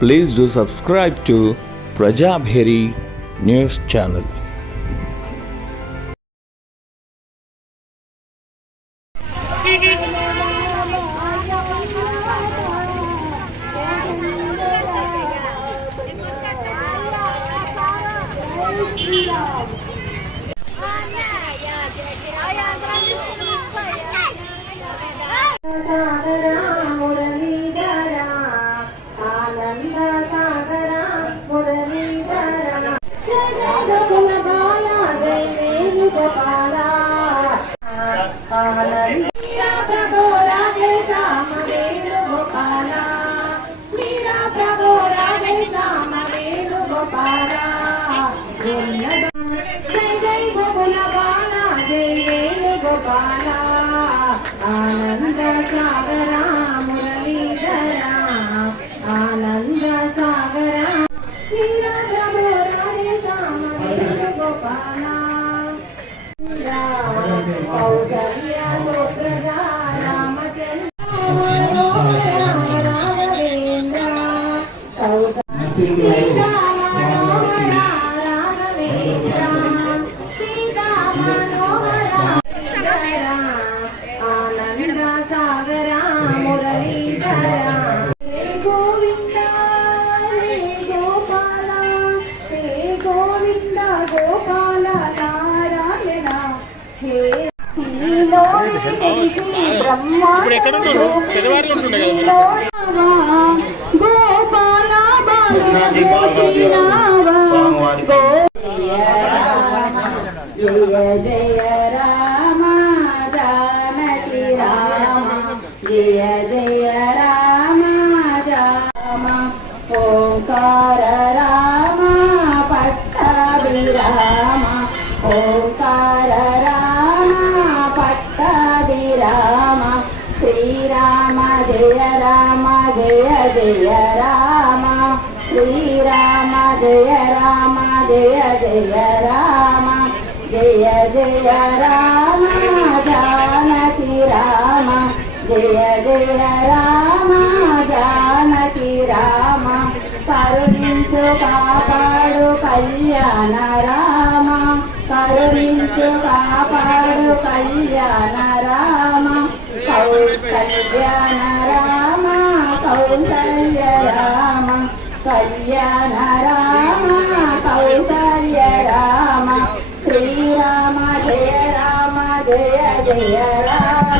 Please do subscribe to Prajabheri News Channel. ఆనంద సాగర మురళీధర ఆనంద సాగర గోపాల కౌసల్య సుప్రజ ఇప్పుడు ఎక్కడ ఉంటారు? పెద్దవారిలో ఉంటుండే కదా. గోపాల జయ జయ రామ జానకి రామ జయ జయ రామ రామ ఓంకార రామ పట్టాభిరామ ఓంకార రామ పట్టాభిరామ శ్రీరామ జయ రామ జయ జయ రామ శ్రీరామ జయ రామ జయ జయ రామ జయ జయ రామ జానకి రామ జయ జయ రామ జానకి రామ కరుణించు కాపాడు కళ్యాణ రామ కరుణించు కాపాడు కళ్యాణ రామ కళ్యాణ రామ కౌసల్య రామ కళ్యాణ రామ కౌసల్య రామ శ్రీరామ జయ రామ జయ జయ రామ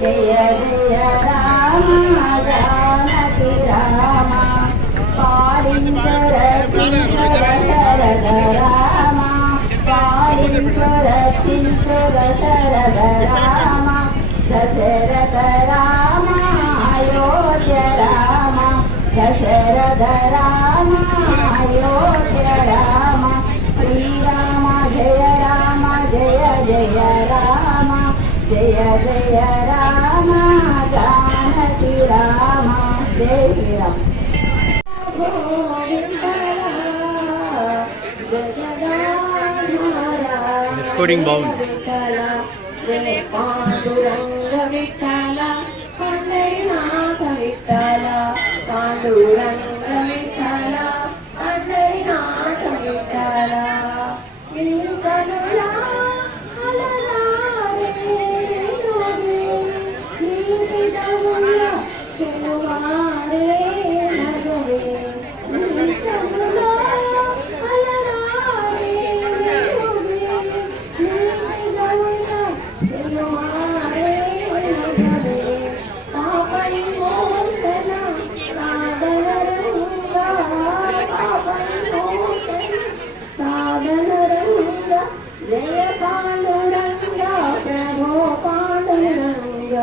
జయ జయ రామ జానకి రామ పాలించర శరద రామ పాలించర శరద రామ దశరథ రామ అయోధ్య రామ దశరథ రామ అయోధ్య రామ శ్రీరామ జయ రామ జయ జయ రామ జయ జయ రామ జానకి రామ జయ శ్రీరామ డిస్కోడింగ్ బాగుంది. పాండురంగ విఠల పండరినాథ విఠల పాండురంగ విఠల పండరినాథ విఠల కనులా అలరారే చెరువారే నగరే కనులా జయ పాండురంగ ప్రభో పాండురంగ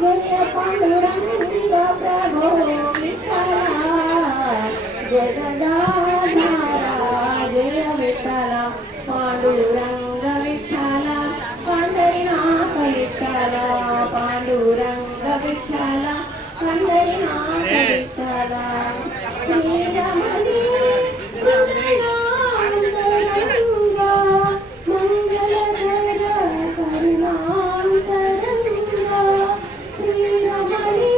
జయ పాండురంగ ప్రభో విఠల జగదాధార జయ విఠల పాండురంగ విఠల పండరినాథ విఠల పాండురంగ విఠల పండరినాథ విఠల శ్రీరమణి శ్రీరమణి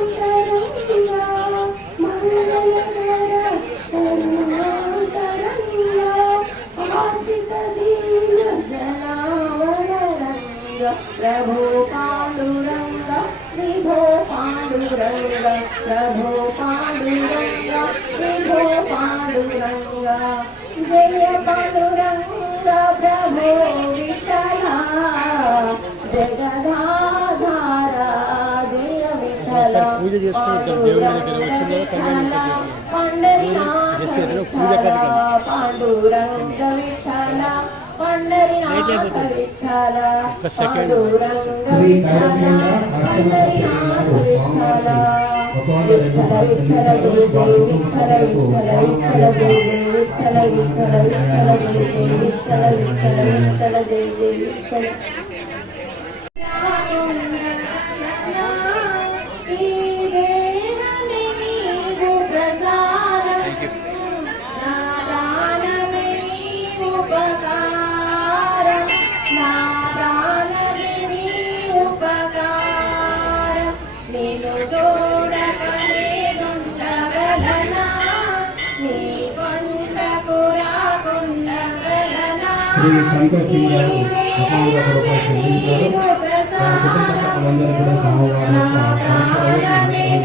హృదయాంతరంగా పాండురంగ ప్రభో పాండురంగ విభో పాండురంగ జయ పాండురంగ ప్రభో విఠల జగదాధార జయ విఠల పూజ చేసుకుంటారు దేవుడి దగ్గర వచ్చిందో పాండురంగ విఠల పండరినాథ విఠల పాండురంగ విఠల పండరినాథ విఠల విఠల విఠల జయ జయ విఠల విఠల విఠల జయ జయ విఠల విఠల విఠల జయ జయ విఠల విఠల విఠల జయ జయ విఠల శ్రీ శంకర్ సింగ్ గారు 100 రూపాయలు చెల్లించారు. వారి కుటుంబ సభ్యులందరూ కూడా సోమవారం చాలా ధన్యవాదాలు.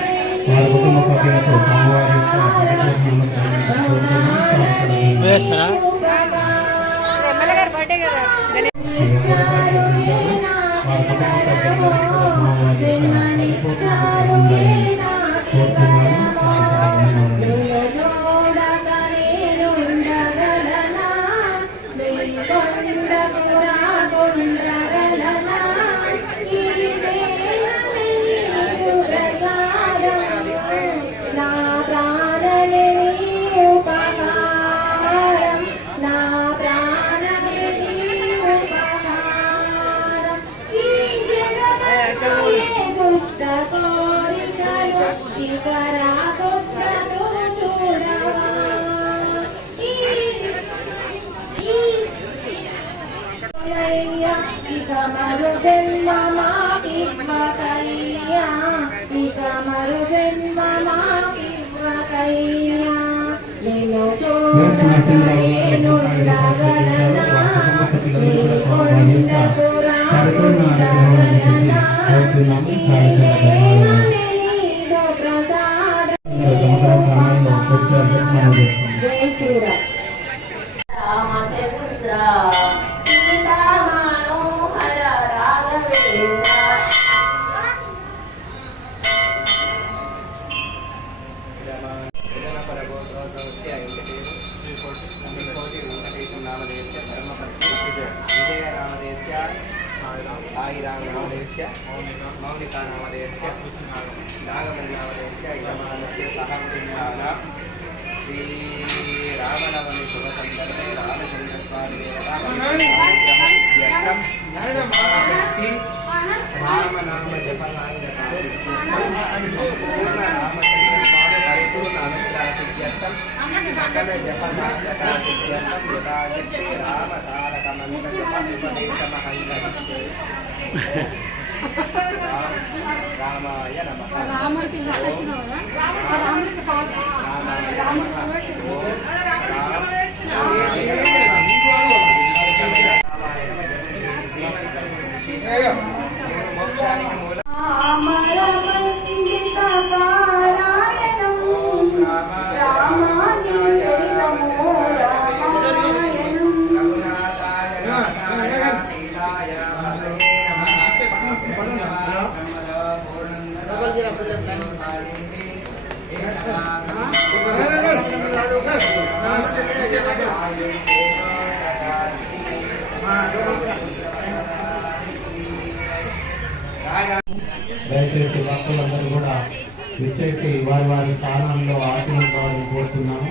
వారి కుటుంబ సభ్యులకు సోమవారం రామచంద్ర సీతా మనోహర రాఘవేంద్ర साईरामनामदेस्य मौलिकानामदेस्य नागमन्नामदेस्य इदमानस्य सह कुटुम्बानां श्रीरामनवमी शुभसन्दर्भे रामचन्द्रस्वामिदेवतामनुग्रहसिद्ध्यर्थं रामनामजपसाङ्गपूर्णरामचन्द्रस्वामी सकलजपसाङ्गसिद्ध्यर्थं यथाशक्ति रामतारकमन्त्रजपमुपदेशमहङ्गरिष्ये रामाय नमः रामाय मोक्षानिक मूल దయచేసి భక్తులందరూ కూడా విచ్చేసి వారి వారి స్థానాల్లో ఆశీర్వాదాలను కోరుతున్నాము.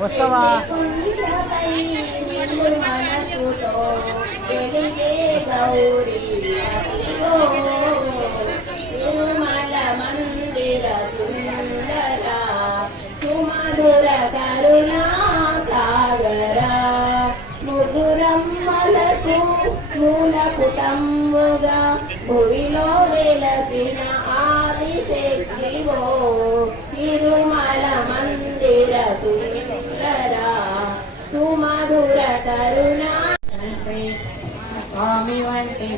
వస్తావా తిరుమల మందిర సుందర సుమధుర కరుణా సాగర ముగురమ్మలకు మూల కుటుంబుగా భువిలో వెలసిన ఆదిశక్తివో తిరుమల మందిర సుందర సుమధుర కరుణా స్వామి వంటి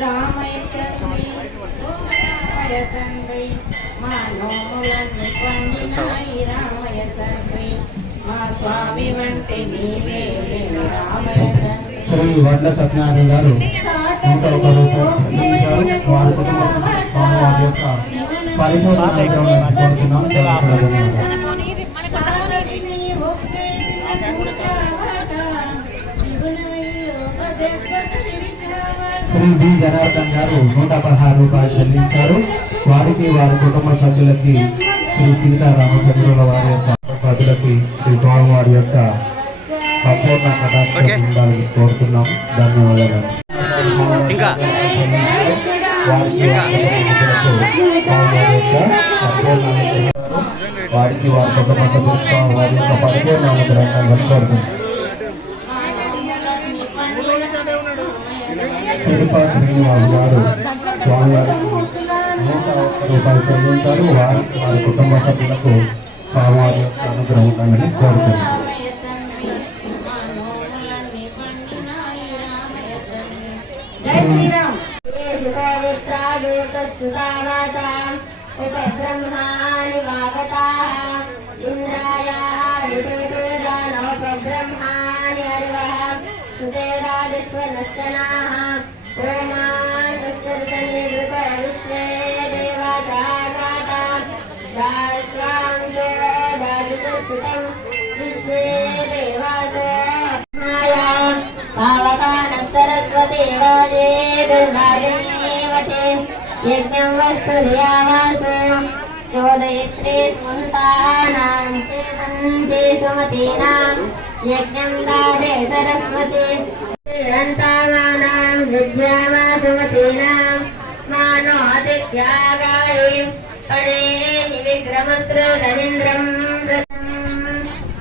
రామయ్య తండ్రి మా నోములన్నీ పండినాయి రామయ్య తండ్రి మా స్వామి వంటి నీవే రామయ్య తండ్రి. శ్రీ వడ్ల సత్యనారాయణ గారు 101 రూపాయలు వారి కుటుంబ స్వామివారి యొక్క పరిశోధన కోరుతున్నాం. శ్రీ బి జనార్దన్ గారు 116 రూపాయలు చెల్లించారు. వారికి వారి కుటుంబ సభ్యులకి శ్రీ సీతారామచంద్రుల వారి యొక్క సభ్యులకి శ్రీ స్వామివారి యొక్క సంపూర్ణ కటాక్షం ఉండాలని కోరుతున్నాం. ధన్యవాదాలు. వారికి వారి కుటుంబ సభ్యులు వారి యొక్క పరిపూర్ణ అనుగ్రహాన్ని కోరుతున్నాం. తిరుపతి శ్రీనివాస్ గారు స్వామివారికి 101 రూపాయలు చెల్లించారు. వారికి వారి కుటుంబ సభ్యులకు స్వామివారి యొక్క అనుగ్రహం ఉండాలని కోరుతున్నాం. ఉపబ్రహ్మాని వాగతాః ఇంద్రాయాః ఉపబ్రహ్మాని హరివః దేవాదిస్వనష్టనాః ఓమాన్ ఉచ్చరితనిర్విశ్వే దేవతాః దాశ్వాంజో దాదితస్థితం విశ్వే దేవాతో పావకానః సరస్వతి వాజే దుర్గాదేవతే యజ్ఞం వస్తుర్యావాసో చోదయత్రే స్వంతానాం చేతంతే సుమతీనాం యజ్ఞం దాదే సరస్వతి అంతామానాం విద్యామా సుమతీనాం మానో అతిథ్యాగాయే పరేహి విక్రమస్త్ర రవీంద్రం వ్రతం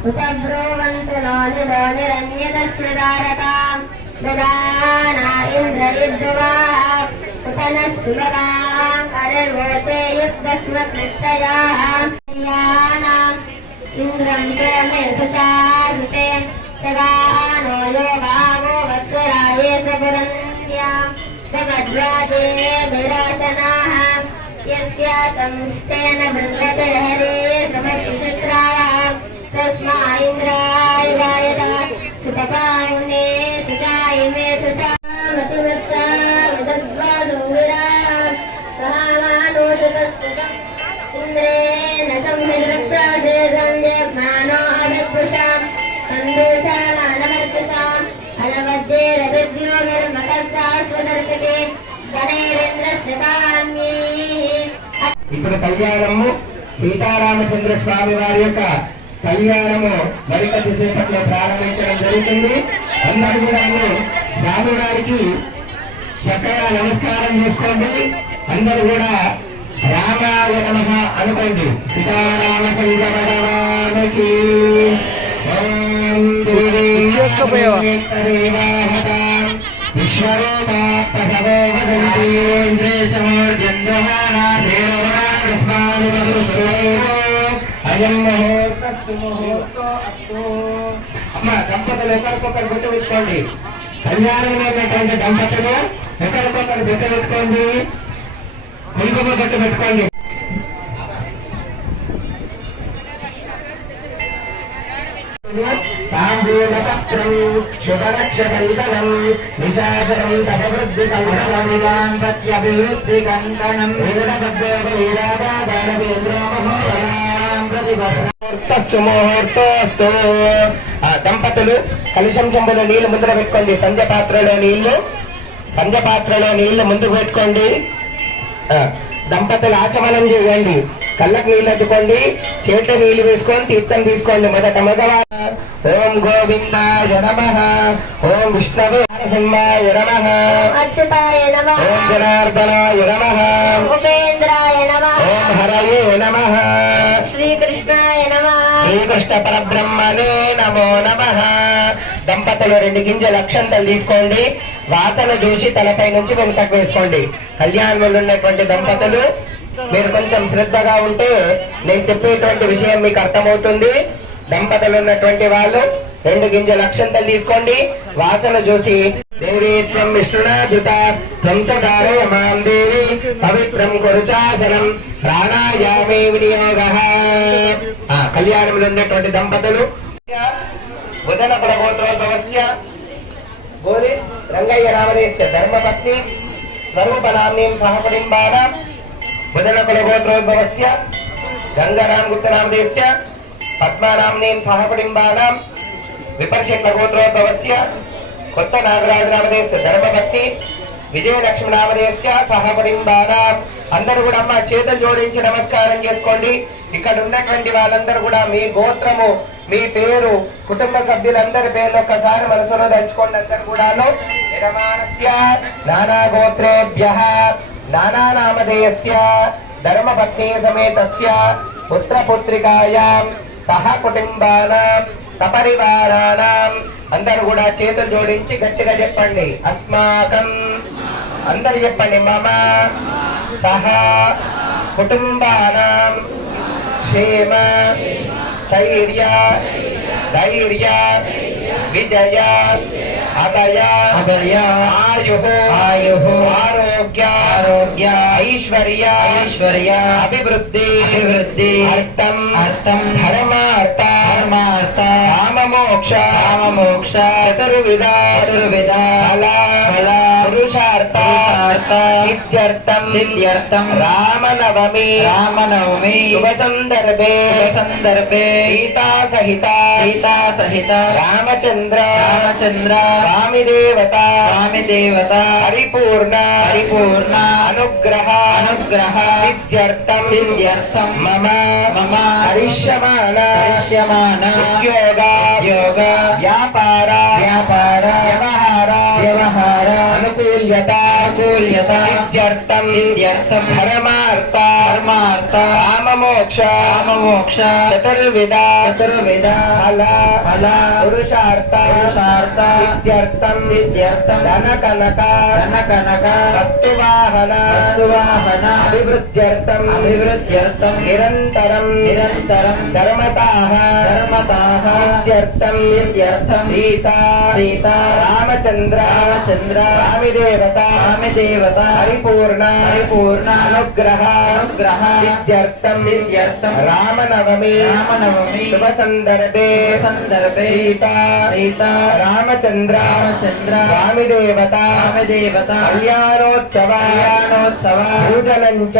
ఉపబ్రువంతు లోనిరన్యతస్య దారకాం దదానా ఇంద్రయుద్ధ్వాః ఉతనస్సుభగాం హరిర్వోతే యుద్ధస్మకృష్టయాః యానాం ఇంద్రం దేమేతుచారుతే జగానో యో భావో వత్సరాయే సపురంద్యాం జగద్రాజే విరాసనాః యస్యాతంస్తేన బృందతే హరే సమర్చిత్రాः తస్మా ఇంద్రాయ వాయత సుతపాయునే సుజాయిమే సుజామతిమత్సామితద్వాదుంగిరాం సహామానోచతస్తుతం ఇంద్రేణ సంహిద్రక్షాసేదం దేవ్మానో అదద్భుషాం సందేశానానవర్తిసాం అలవద్దే రవిద్యో నిర్మతస్సాశ్వదర్శకే గణేరింద్రస్య కామ్యైః. ఇప్పుడు కళ్యాణము సీతారామచంద్ర స్వామి వారి యొక్క కళ్యాణము మరికొద్ది సేపట్లో ప్రారంభించడం జరుగుతుంది. అందరూ కూడా స్వామి వారికి చక్కగా నమస్కారం చేసుకోండి. అందరూ కూడా రామాయ నమః అనుకోండి. సీతారామచంద్ర భగవానికి విశ్వరూపాత్మభవో వదంతి అయం ముహూర్తస్తు ముహూర్తో అస్తు. అమ్మ దంపతులు ఒకరికొకరు గుట్టు పెట్టుకోండి. కళ్యాణంలో ఉన్నటువంటి దంపతులు ఒకరికొకరు గుట్టు పెట్టుకోండి, కుంకుమ గుట్టు పెట్టుకోండి. తాంబూలపత్రం శుభరక్షకంకణం నిశాచరం తపవృద్ధి కంకణం ప్రత్యభివృద్ధి కంకణం ముహూర్తోస్తు. ఆ దంపతులు కలుషం చెంబులో నీళ్లు ముందర పెట్టుకోండి. సంధ్య పాత్రలో నీళ్లు ముందుకు పెట్టుకోండి. దంపతులు ఆచమనం చేయండి. కళ్ళకు నీళ్ళు అద్దుకోండి, చేతిలో నీళ్లు వేసుకొని తీర్థం తీసుకోండి. మొదట మగవారు ఓం గోవిందాయ నమః, ఓం విష్ణవే నరసింహాయ నమః, అచ్యుతాయ నమః, ఓం జనార్దనాయ నమః, ఉపేంద్రాయ నమః, ఓం హరయే నమః, శ్రీకృష్ణాయ నమః, శ్రీకృష్ణ పరబ్రహ్మణే నమో నమః. దంపతులు 2 గింజల అక్షంతలు తీసుకోండి. వాసన చూసి తలపై నుంచి వెనుకకు వేసుకోండి. కళ్యాణంలో ఉన్నటువంటి దంపతులు మీరు కొంచెం శ్రద్ధగా ఉంటే నేను చెప్పేటువంటి విషయం మీకు అర్థమవుతుంది. దంపతులు ఉన్నటువంటి వాళ్ళు 2 గింజల అక్షంతలు తీసుకోండి. వాసన చూసి దేవి త్వం విష్ణునాధృత త్వం చ ధారయమాం దేవి పవిత్రం కురుచాసనం ప్రాణాయామే వినియోగః. కళ్యాణంలో ఉన్నటువంటి దంపతులు బుధన కులగోత్రోద్భవస్య గోలి రంగయ్య రామదేశ్య ధర్మపత్ని స్వరూపనామ్నీం సహకుటుంబానాం బుధన కులగోత్రోద్భవస్య గంగారాం గుప్తనామదేశ్య పద్మానామ్నీం సహకుటుంబానాం విపర్శిట్ల గోత్రోద్భవస్య కొత్త నాగరాజనామదేశ్య ధర్మపత్ని విజయలక్ష్మి నామదేశ్య సహకుటుంబానాం. అందరూ కూడా అమ్మ చేతులు జోడించి నమస్కారం చేసుకోండి. ఇక్కడ ఉన్నటువంటి వాళ్ళందరూ కూడా మీ గోత్రము, మీ పేరు, కుటుంబ సభ్యులందరి పేర్లు ఒక్కసారి మనసులో దలుచుకోండి. అందరు కూడాను యజమానస్య నానా గోత్రేభ్యః నానా నామధేయస్య ధర్మపత్ని సమేతస్య పుత్రపుత్రికాయాం సహ కుటుంబానాం సపరివారాణాం. అందరూ కూడా చేతులు జోడించి గట్టిగా చెప్పండి. అస్మాకం అందరు చెప్పండి. మమ సహ కుటుంబానాం క్షేమ స్థైర్య ధైర్య విజయ అభయ ఆయు ఆరోగ్య ఐశ్వర్య అభివృద్ధి అర్థం ధర్మార్థ కామమోక్ష చతుర్విధ ఫల పురుషార్థ సిద్ధ్యర్థం రామనవమి శుభ సందర్భే సీతా సహిత రామచంద్ర స్వామిదేవత పరిపూర్ణ అనుగ్రహ సిద్ధ్యర్థం మమ హరిష్యమాణ ఉద్యోగ వ్యాపార వ్యవహార అనుకూల్యత సిద్ధ్యర్థం ధర్మార్థ కామమోక్ష చతుర్విధ ఫల పురుషార్థ సిద్ధ్యర్థం ధన కనక వస్తువాహన అభివృద్ధ్యర్థం నిరంతరం ధర్మతాః సిద్ధ్యర్థం సీతా రామచంద్ర స్వామిదేవత పరిపూర్ణ అనుగ్రహ సిద్ధ్యర్థం రామనవమి శుభ సందర్భే సీతా రామచంద్ర స్వామిదేవత కళ్యాణోత్సవ పూజనంచ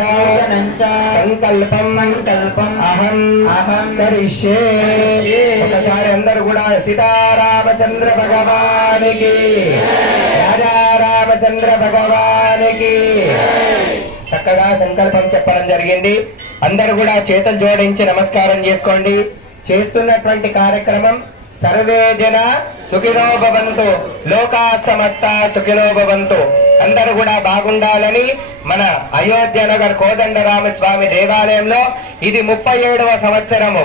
సంకల్పం అహం కరిష్యే. ఒకసారి అందరూ కూడా సీతారామచంద్ర భగవానికి, రాజా రామచంద్ర భగవానికి చక్కగా సంకల్పం చెప్పడం జరిగింది. అందరూ కూడా చేతులు జోడించి నమస్కారం చేసుకోండి. చేస్తున్నటువంటి కార్యక్రమం సర్వే జన సుఖినో భవంతు, లోకా సమస్త సుఖినో భవంతు. అందరూ కూడా బాగుండాలని మన అయోధ్య నగర్ కోదండరామస్వామి దేవాలయంలో ఇది 37వ సంవత్సరము.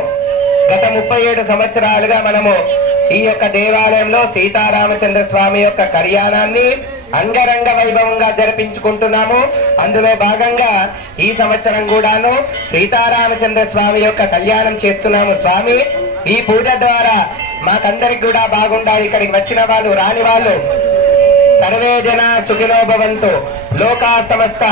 గత 37 సంవత్సరాలుగా మనము ఈ యొక్క దేవాలయంలో సీతారామచంద్ర స్వామి యొక్క కళ్యాణాన్ని అంగరంగ వైభవంగా జరిపించుకుంటున్నాము. అందులో భాగంగా ఈ సంవత్సరం కూడాను సీతారామచంద్ర స్వామి యొక్క కళ్యాణం చేస్తున్నాము. స్వామి, ఈ పూజ ద్వారా మాకందరికి కూడా బాగుండాలి. ఇక్కడికి వచ్చిన వాళ్ళు రాని వాళ్ళు సర్వే జన సుఖినో భవంతు. లోకా సమస్త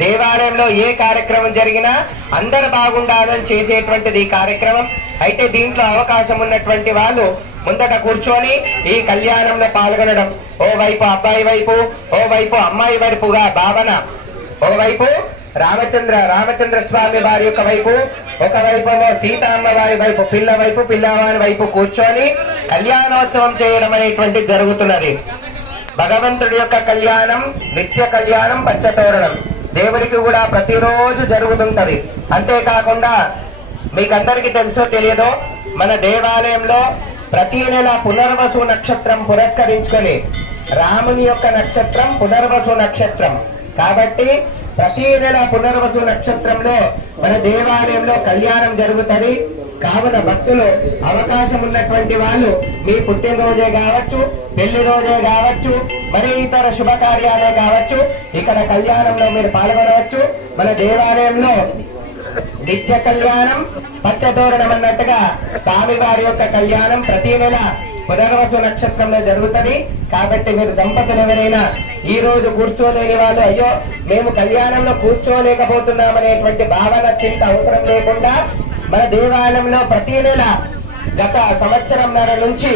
దేవాలయంలో ఏ కార్యక్రమం జరిగినా అందరు బాగుండాలని చేసేటువంటిది ఈ కార్యక్రమం. అయితే దీంట్లో అవకాశం ఉన్నటువంటి వాళ్ళు ముందట కూర్చొని ఈ కళ్యాణంలో పాల్గొనడం. ఓ వైపు అబ్బాయి వైపు, ఓ వైపు అమ్మాయి వైపుగా భావన, ఒకవైపు రామచంద్ర స్వామి వారి యొక్క వైపు, ఒకవైపు సీతమ్మ వారి వైపు, పిల్లవారి వైపు కూర్చొని కళ్యాణోత్సవం చేయడం అనేటువంటి జరుగుతున్నది. భగవంతుడి యొక్క కళ్యాణం, నిత్య కళ్యాణం, పచ్చతోరణం దేవుడికి కూడా ప్రతిరోజు జరుగుతుంటది. అంతేకాకుండా మీకందరికీ తెలుసో తెలియదో, మన దేవాలయంలో ప్రతి నెల పునర్వసు నక్షత్రం పురస్కరించుకొని, రాముని యొక్క నక్షత్రం పునర్వసు నక్షత్రం కాబట్టి ప్రతి నెల పునర్వసు నక్షత్రంలో మన దేవాలయంలో కళ్యాణం జరుగుతుంది. కావున భక్తులు అవకాశం ఉన్నటువంటి వాళ్ళు మీ పుట్టినరోజే కావచ్చు, పెళ్లి రోజే కావచ్చు, మరి ఇతర శుభకార్యాలే కావచ్చు, ఇక్కడ కళ్యాణంలో మీరు పాల్గొనవచ్చు. మన దేవాలయంలో నిత్య కళ్యాణం, పచ్చతోరణం అన్నట్టుగా స్వామివారి యొక్క కళ్యాణం ప్రతి నెల పునర్వసు నక్షత్రంలో జరుగుతుంది. కాబట్టి మీరు దంపతులు ఎవరైనా ఈ రోజు కూర్చోలేని వాళ్ళు, అయ్యో మేము కళ్యాణంలో కూర్చోలేకపోతున్నామనేటువంటి భావన, చింత అవసరం లేకుండా మన దేవాలయంలో ప్రతి నెల గత సంవత్సరంన్నర నుంచి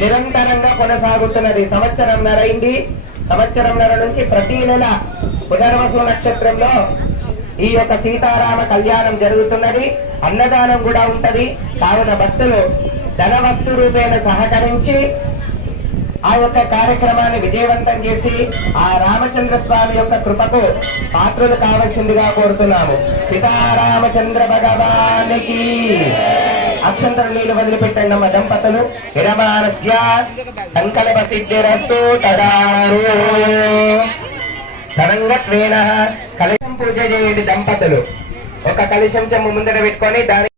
నిరంతరంగా కొనసాగుతున్నది. సంవత్సరంన్నర నుంచి ప్రతి నెల పునర్వసు నక్షత్రంలో ఈ యొక్క సీతారామ కళ్యాణం జరుగుతున్నది. అన్నదానం కూడా ఉంటది. కావున భక్తులు ధనవస్తు రూపేణ సహకరించి ఆ యొక్క కార్యక్రమాన్ని విజయవంతం చేసి ఆ రామచంద్ర స్వామి యొక్క కృపకు పాత్రలు కావాల్సిందిగా కోరుతున్నాము. సీతారామచంద్ర భగవానికి అక్షంతరం నీళ్లు వదిలిపెట్టండి అమ్మ దంపతులు. విరమానస్య సంకల్ప సిద్ధిరస్తు తదారు సరంగత్వేన. కలశం పూజ చేయండి దంపతులు. ఒక కలశం చెమ్ము ముందర పెట్టుకొని దాని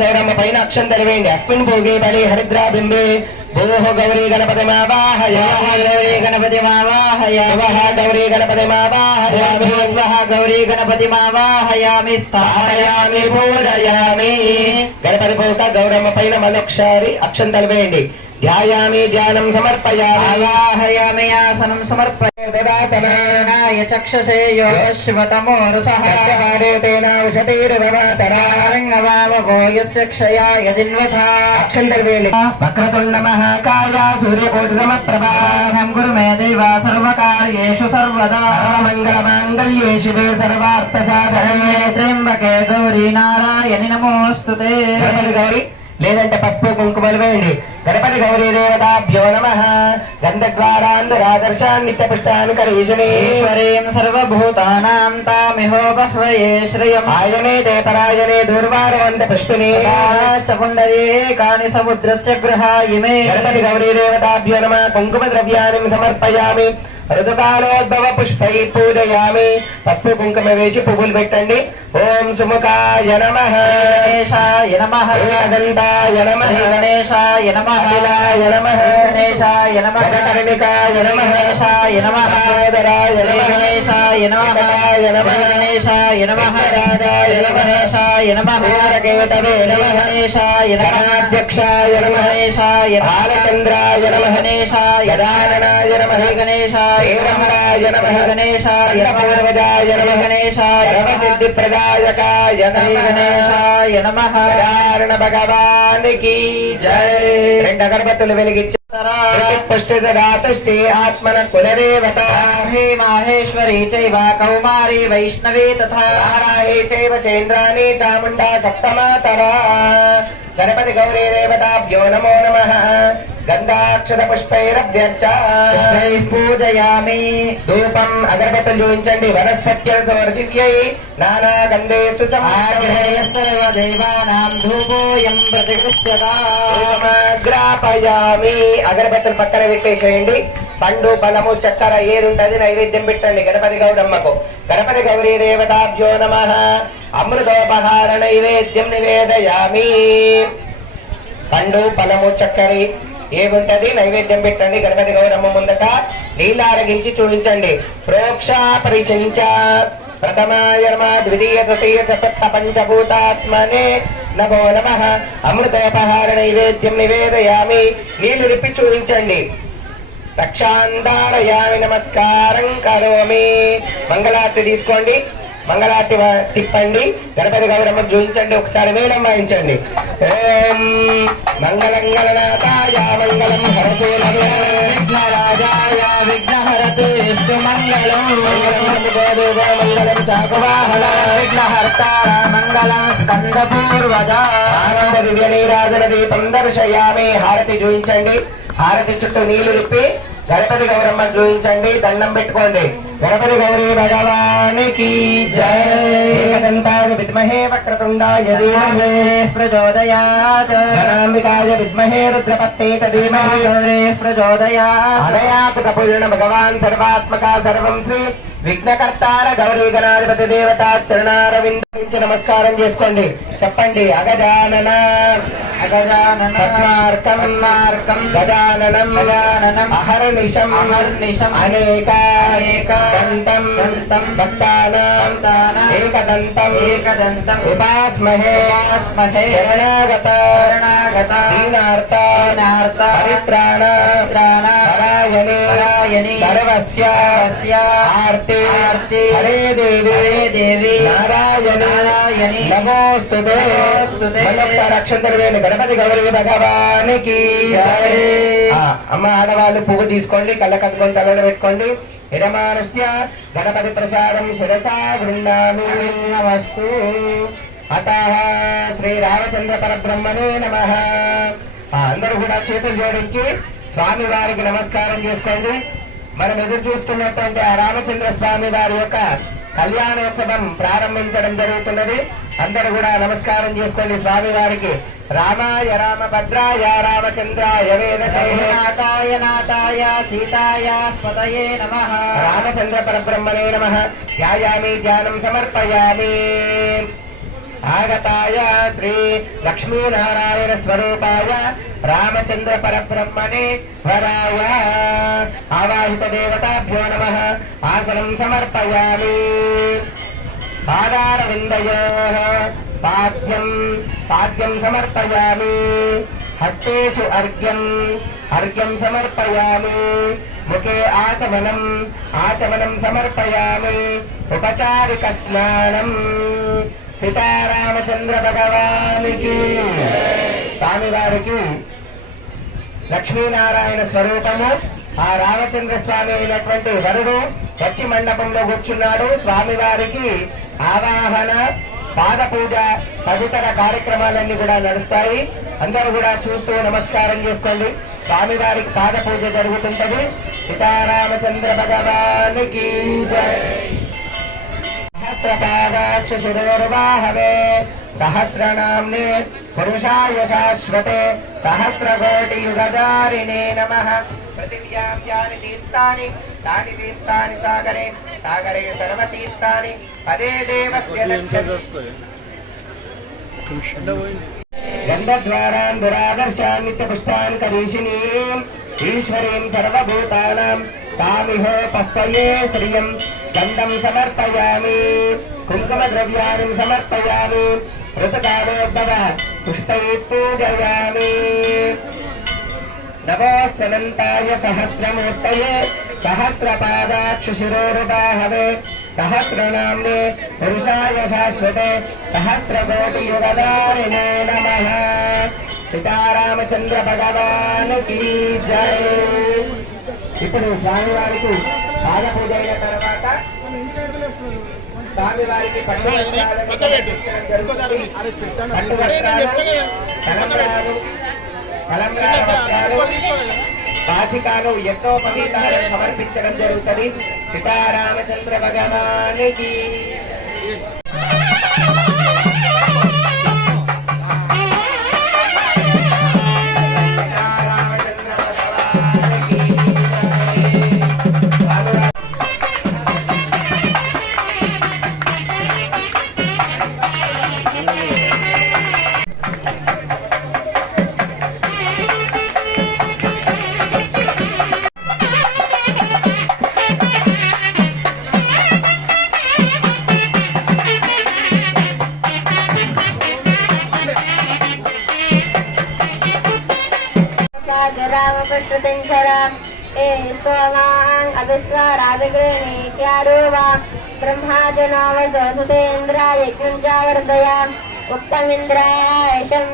గౌరమ్మ పైన అక్షం తెలివేయండి. అస్మిన్ భోగే బలి హరిద్రా బింబే భూహ గౌరీ గణపతి మావాహయామి, గణపతి మావాహయామి, గౌరీ గణపతి మావాహయామి, స్వహ గౌరీ గణపతి మావాహయామి, స్థాపయామి, పూజయామి. గణపతి భోక గౌరమ్మ పైన మరొకసారి అక్షం తెలివేయండి. ధ్యాయామి, ధ్యానం సమర్పయామి, ఆవాహయామి, ఆసనం సమర్పయామి. దదాతనాయ చక్షసే యోశ్వతమో రసః ఔషధీర్వవాసరారంగవావగో యస్య క్షయాయ జిన్వథా. అక్షం తెలివేయండి. వక్రతుండ మహాకాయ సూర్యకోటి సమప్రభాం గురు మే దేవ సర్వకార్యేషు సర్వదా. సర్వమంగళమాంగళ్యే శివే సర్వార్థ సాధనే త్ర్యంబకే గౌరీ నారాయణి నమోస్తుతే. గౌరీ లేదంటే పసుపు కుంకుమలు వేయండి. గణపతి గౌరీ దేవతాభ్యో నమః. గంధద్వారాంధరాదర్శాన్ నిత్యపుష్టాన్ కరీశనేశ్వరీం సర్వభూతానాం తామిహోపహ్వయే శ్రియం. ఆయనే తే పరాయణే దూర్వారవంత పుష్పిణే పుండరే కాని సముద్రస్య గృహాయిమే. గణపతి గౌరీ దేవతాభ్యో నమః. కుంకుమ ద్రవ్యాన్ని సమర్పయామి. ఋతుకాలోద్భవ పుష్పై పూజయామి. పసుపు కుంకుమ వేసి పువ్వులు పెట్టండి. ఓం సుముఖాయ నమః, గణేశాయ నమః, ఏకదంతాయ నమః, గణేశాయ నమః, అఖిలాయ నమః, గణేశాయ నమః, కర్ణికాయ నమః, గణేశాయ నమః, సోదరాయ నమః, గణేశాయ నమః, గణేశాయ నమః, రాజాయ నమః, గణేశాయ నమః, కేతవే నమః, గణేశాయ నమః, అధ్యక్షాయ నమః, గణేశాయ బాలచంద్రాయ నమః, గణేశాయ గజాననాయ నమః, గణేశాయ శ్రీరంగాయ నమః, గణేశాయ పూర్వజాయ నమః, గణేశాయ సర్వసిద్ధి ప్రదాయకాయ శ్రీ గణేశాయ నమః. నారాయణ భగవానికి జై. రెండు అగరబత్తులు వెలిగించి పుష్టిరాతుష్టి ఆత్మన కులదేవత మాహేశ్వరీ చైవ కౌమారీ వైష్ణవీ తథా వారాహీ చైవ చైంద్రాణి చాముండా సప్తమాతరా. గణపతి గౌరీ దేవతాభ్యో నమో నమః. గంధాక్షత పుష్పైరభ్యర్చ పూజయామి. ధూపం అగరబత్తులు చూపించండి. వనస్పత్య సమర్దివ్యై నానా గంధేషు సర్వదేవానాం ధూపోయం ప్రతిగృహ్యతాగ్రాపయామి. అగరబత్తులు పక్కన పెట్టేసేయండి. పండు బలము చక్కెర ఏది ఉంటది నైవేద్యం పెట్టండి గణపతి గౌరమ్మకు. గణపతి గౌరీ దేవతాభ్యో నమః. అమృతోపహార నైవేద్యం నివేదయామి. పండు ఫలము చక్కెర ఏముంటది నైవేద్యం పెట్టండి గణపతి గౌరమ్మ ముందట. నీళ్ళారగించి చూపించండి. ప్రోక్ష పరిశంచ ప్రథమాయ నమః ద్వితీయ తృతీయ చతుర్థ పంచభూతాత్మనే నమో నమః. అమృతోపహార నైవేద్యం నివేదయామి. నీళ్లు రిప్పి చూపించండి. రక్షాంధారయామి నమస్కారం కరోమి. మంగళార్తి తీసుకోండి. మంగళార్తి తిప్పండి. గణపతి గౌరమ్మ చూపించండి. ఒకసారి వేలం వాయించండి. ఓం మంగళం గణనాథాయ మంగళం హరసూలవే విఘ్నరాజాయ విఘ్నహరతే విష్ణు మంగళం మంగళం చాకువాహన విఘ్నహర్తార మంగళం స్కందపూర్వజ. ఆనంద దివ్య నీరాజన దీపం దర్శయామి. హారతి చూపించండి. హారతి చుట్టూ నీళ్లు తిప్పి గణపతి గౌరమ్మ చూపించండి. దండం పెట్టుకోండి. గణపతి గౌరీ భగవానికి జై. ఏకదంతాయ విద్మహే వక్రతుండాయ ధీమహి ప్రచోదయాత్. గణాంబికాయ విద్మహే రుద్రపత్తే ధీమహి ప్రచోదయాత్. అలయాత్ కపూర్ణ భగవాన్ సర్వాత్మక సర్వం శ్రీ విఘ్నకర్తార గౌరీ గణాధిపతి దేవతా చరణారవిందించి నమస్కారం చేసుకోండి. చెప్పండి. అగజానన అగజానన పద్మార్కం గజాననం గజాననం అహర్నిశం అహర్నిశం అనేక దంతం దంతం భక్తానాం ఏకదంతం ఏకదంతం ఉపాస్మహే ఉపాస్మహే శరణాగత శరణాగత దీనార్త దీనార్త పరిత్రాణ పరిత్రాణ పరాయణే పరాయణే సర్వస్య సర్వస్య ఆర్తి ఆర్తి హరే దేవి హరే దేవి నారాయణ నారాయణి నమోస్తుతే నమోస్తుతే. మరొకసారి అక్షంతలు వేయండి. గణపతి గౌరీ భగవానికి జై. అమ్మ ఆడవాళ్ళు పువ్వు తీసుకోండి. కళ్ళ కట్టుకొని తలలో పెట్టుకోండి. యజమానస్య గణపతి ప్రసాదం శిరసా గృహ్ణామి. నమస్తు. అతః శ్రీ రామచంద్ర పరబ్రహ్మణే నమః. అందరూ కూడా చేతులు జోడించి స్వామి వారికి నమస్కారం చేసుకోండి. మనం ఎదురు చూస్తున్నటువంటి ఆ రామచంద్ర స్వామి వారి యొక్క కళ్యాణోత్సవం ప్రారంభించడం జరుగుతున్నది. అందరూ కూడా నమస్కారం చేసుకోండి స్వామి వారికి. రామాయ రామభద్రాయ రామచంద్రాయ వేదసాయ నాథాయ సీతాయ పతయే నమః. రామచంద్ర పరబ్రహ్మణే నమః. ధ్యాయామి ధ్యానం సమర్పయామి. ఆగతాయ శ్రీ లక్ష్మీనారాయణ స్వరూపాయ రామచంద్ర పరబ్రహ్మణే వరాయ ఆవాహిత దేవతాభ్యో నమః. ఆసనం సమర్పయామి. పాదారవిందయోః పాద్యం పాద్యం సమర్పయామి. హస్తేషు అర్ఘ్యం అర్ఘ్యం సమర్పయామి. ముఖే ఆచమనం ఆచమనం సమర్పయామి. ఉపచారిక స్నానం. సీతారామచంద్ర భగవానికి. స్వామివారికి లక్ష్మీనారాయణ స్వరూపము. ఆ రామచంద్ర స్వామి అయినటువంటి వరుడు వచ్చి మండపంలో కూర్చున్నాడు. స్వామివారికి ఆవాహన పాద పూజ తదితర కార్యక్రమాలన్నీ కూడా నడుస్తాయి. అందరూ కూడా చూస్తూ నమస్కారం చేసుకోండి. స్వామివారికి పాద పూజ జరుగుతుంటది. సీతారామచంద్ర భగవానికి జై. సహస్రపాదాక్ష శిరోర్వాహవే సహస్రనామ్నే పురుషాయ శాశ్వతే సహస్రకోటి యుగధారిణే నమః. పృథివ్యాం యాని తీర్థాని తాని తీర్థాని సాగరే సాగరే సర్వతీర్థాని పదే దేవస్య గంధద్వారాన్ దురాదర్శాన్ నిత్యపుష్పాన్ కరీషిణీం ఈశ్వరీం సర్వభూతానాం తామిహ పక్వయే శ్రియం గంధం సమర్పయామి. కుంకుమ ద్రవ్యాన్ని సమర్పయామి. ఋతుకాలోద్భవ పుష్పై పూజయామి. నమోऽస్త్వనంతాయ సహస్రమూర్తయే సహస్రపాదాక్ష శిరోరుబాహవే సహస్రనామ్నే పురుషాయ శాశ్వతే సహస్రకోటి యుగధారిణే నమః. సీతారామచంద్ర భగవానికి జై. ఇప్పుడు స్వామివారికి పాద పూజ అయిన తర్వాత స్వామివారికి పట్టు వస్త్రాలను సమర్పించడం జరుగుతుంది. పట్టు వస్త్రాలు, తలంబ్రాలు, తలంబ్రాల వస్త్రాలు, బాసికాలు, యజ్ఞోపవీతాలను సమర్పించడం జరుగుతుంది. సీతారామచంద్ర భగవానికి. रामपुश्रुतिञ्चरा ए सोमां अभिस्वराभिगृह्णीत्यारूवा ब्रह्माजनावसोऽसुतेन्द्राय यज्ञञ्चावर्धया उक्तमिन्द्राय शं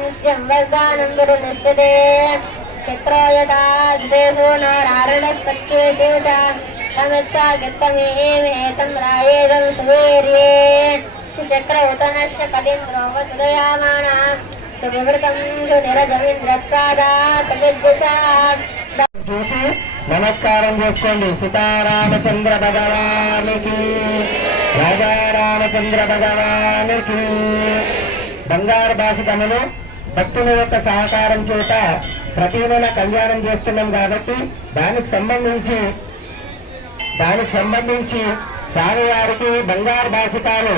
वर्गानं गुरुनिष्ठते क्षेत्रो यथा देशो नारायणस्पत्ये च तमिच्छागित्तमेतं रायेदं सुवीर्ये शिशक्रौतनश्च कदीन्द्रो वसुदयामाना सुविवृतं सुनिरजमिन्द्रत्वादात् विद्युषा చూసి నమస్కారం చేసుకోండి. సీతారామచంద్ర భగవానికి, రాజా రామచంద్ర భగవానికి. బంగారు బాసికములు భక్తుల యొక్క సహకారం చేత ప్రతి నెల కళ్యాణం చేస్తున్నాం కాబట్టి దానికి సంబంధించి స్వామివారికి బంగారు బాసికాలు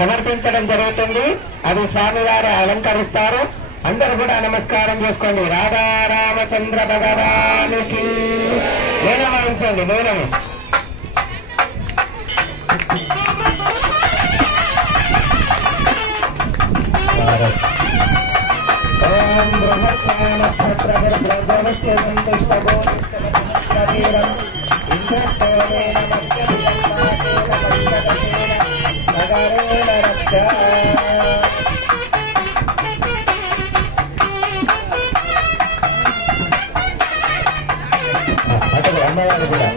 సమర్పించడం జరుగుతుంది. అది స్వామివారు అలంకరిస్తారు. అందరూ కూడా నమస్కారం చేసుకోండి. రాధా రామచంద్ర భగవానికి. మేళం వాయించండి, మేళము. ఓం బృహత్తా నక్షత్ర సంతుష్ట అమ్మవారు కూడా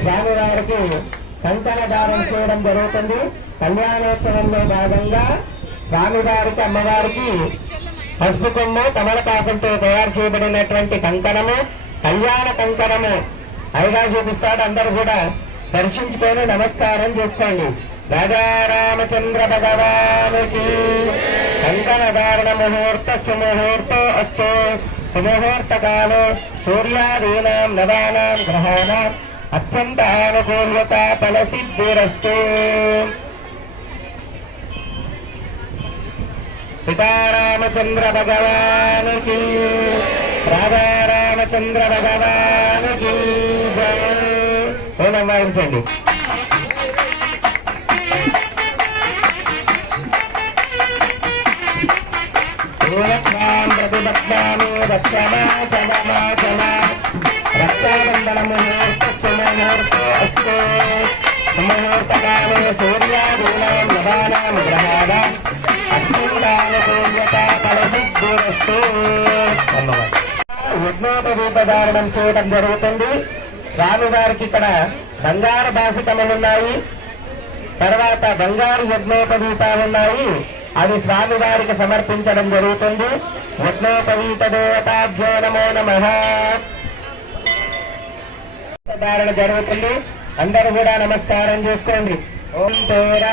స్వామివారికి కంకణ దానం చేయడం జరుగుతుంది. కళ్యాణోత్సవంలో భాగంగా స్వామివారికి అమ్మవారికి పసుపు కొమ్ము తమలపాకంతో తయారు చేయబడినటువంటి కంకణము, కళ్యాణ కంకణము అయిగా చూపిస్తాడు. అందరూ కూడా దర్శించుకొని నమస్కారం చేసుకోండి. రాజా రామచంద్ర భగవానికి. కంకణ ధారణ ముహూర్త సుముహూర్తో అస్తు. సుముహూర్త కాలే సూర్యాదీనాం నవానాం గ్రహాణాం అత్యంత అనుకూల్యత ఫలసిద్ధిరస్తు. సీతారామచంద్ర భగవానికి, రాధా రామచంద్ర భగవానికి జయ. ఓం వాయించండి. ప్రతిబద్ధామి రక్షమాచలమాచల రక్షాబంధన ముహూర్త సుముహూర్తో అస్తు. సుముహూర్తకాలే సూర్యాదీనాం నవానాం గ్రహాణాం యజ్ఞోపదీపధారణం చేయడం జరుగుతుంది. స్వామివారికి ఇక్కడ బంగారు బాసికములున్నాయి, తర్వాత బంగారు యజ్ఞోపదీపాలున్నాయి. అవి స్వామివారికి సమర్పించడం జరుగుతుంది. యజ్ఞోపవీత దేవతాభ్యో నమో నమః. ధారణ జరుగుతుంది. అందరూ కూడా నమస్కారం చేసుకోండి. ఓం తేరా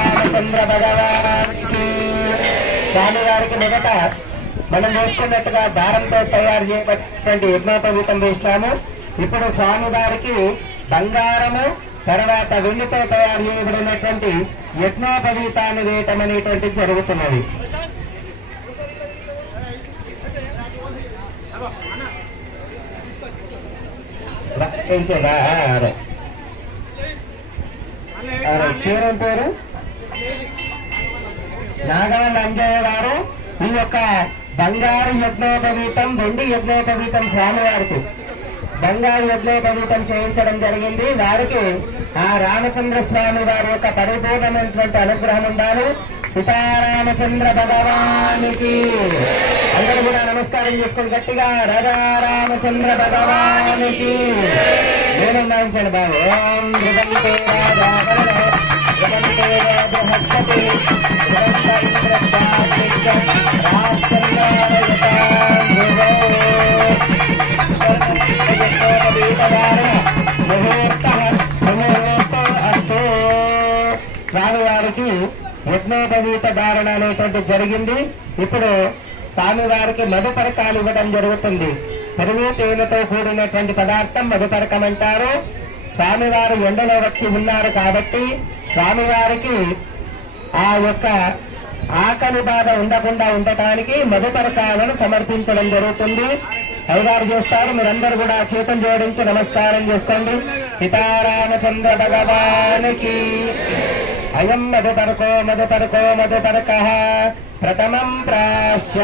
రామచంద్ర భగవానికి. స్వామివారికి మొదట మనం వేసుకున్నట్టుగా దారంతో తయారు చేయబడినటువంటి యజ్ఞోపవీతం వేసినాము. ఇప్పుడు స్వామివారికి బంగారము తర్వాత వెండితో తయారు చేయబడినటువంటి యజ్ఞోపవీతాన్ని వేయటం అనేటువంటిది జరుగుతున్నది. పేరు నాగవల్లి అంజయ్య గారు ఈ యొక్క బంగారు యజ్ఞోపవీతం, వెండి యజ్ఞోపవీతం స్వామివారికి బంగారు యజ్ఞోపవీతం చేయించడం జరిగింది. వారికి ఆ రామచంద్ర స్వామి వారి యొక్క పరిపూర్ణమైనటువంటి అనుగ్రహం ఉండాలి. సీతారామచంద్ర భగవానికి. అందరూ కూడా నమస్కారం చేసుకుని గట్టిగా రాజా రామచంద్ర భగవానికి. నేను భావించండి బాబు. ఓం ధ్రువంతే రాజా ధ్రువంతే రాజహస్పతి స్వామివారికి యజ్ఞోపవీత ధారణ అనేటువంటి జరిగింది. ఇప్పుడు స్వామివారికి మధుపరకాలు ఇవ్వడం జరుగుతుంది. పెరుగు తేనెతో కూడినటువంటి పదార్థం మధుపరకం అంటారు. స్వామివారు ఎండలో వచ్చి ఉన్నారు కాబట్టి స్వామివారికి ఆ యొక్క ఆకలి బాధ ఉండకుండా ఉండటానికి మధుపరకాలను సమర్పించడం జరుగుతుంది. అయ్యగారు చేస్తారు. మీరందరూ కూడా చేతులు జోడించి నమస్కారం చేసుకోండి. సీతారామచంద్ర భగవానికి అయం మధుపరకో మధుపరకో మధుపరకః ప్రథమం ప్రాశ్య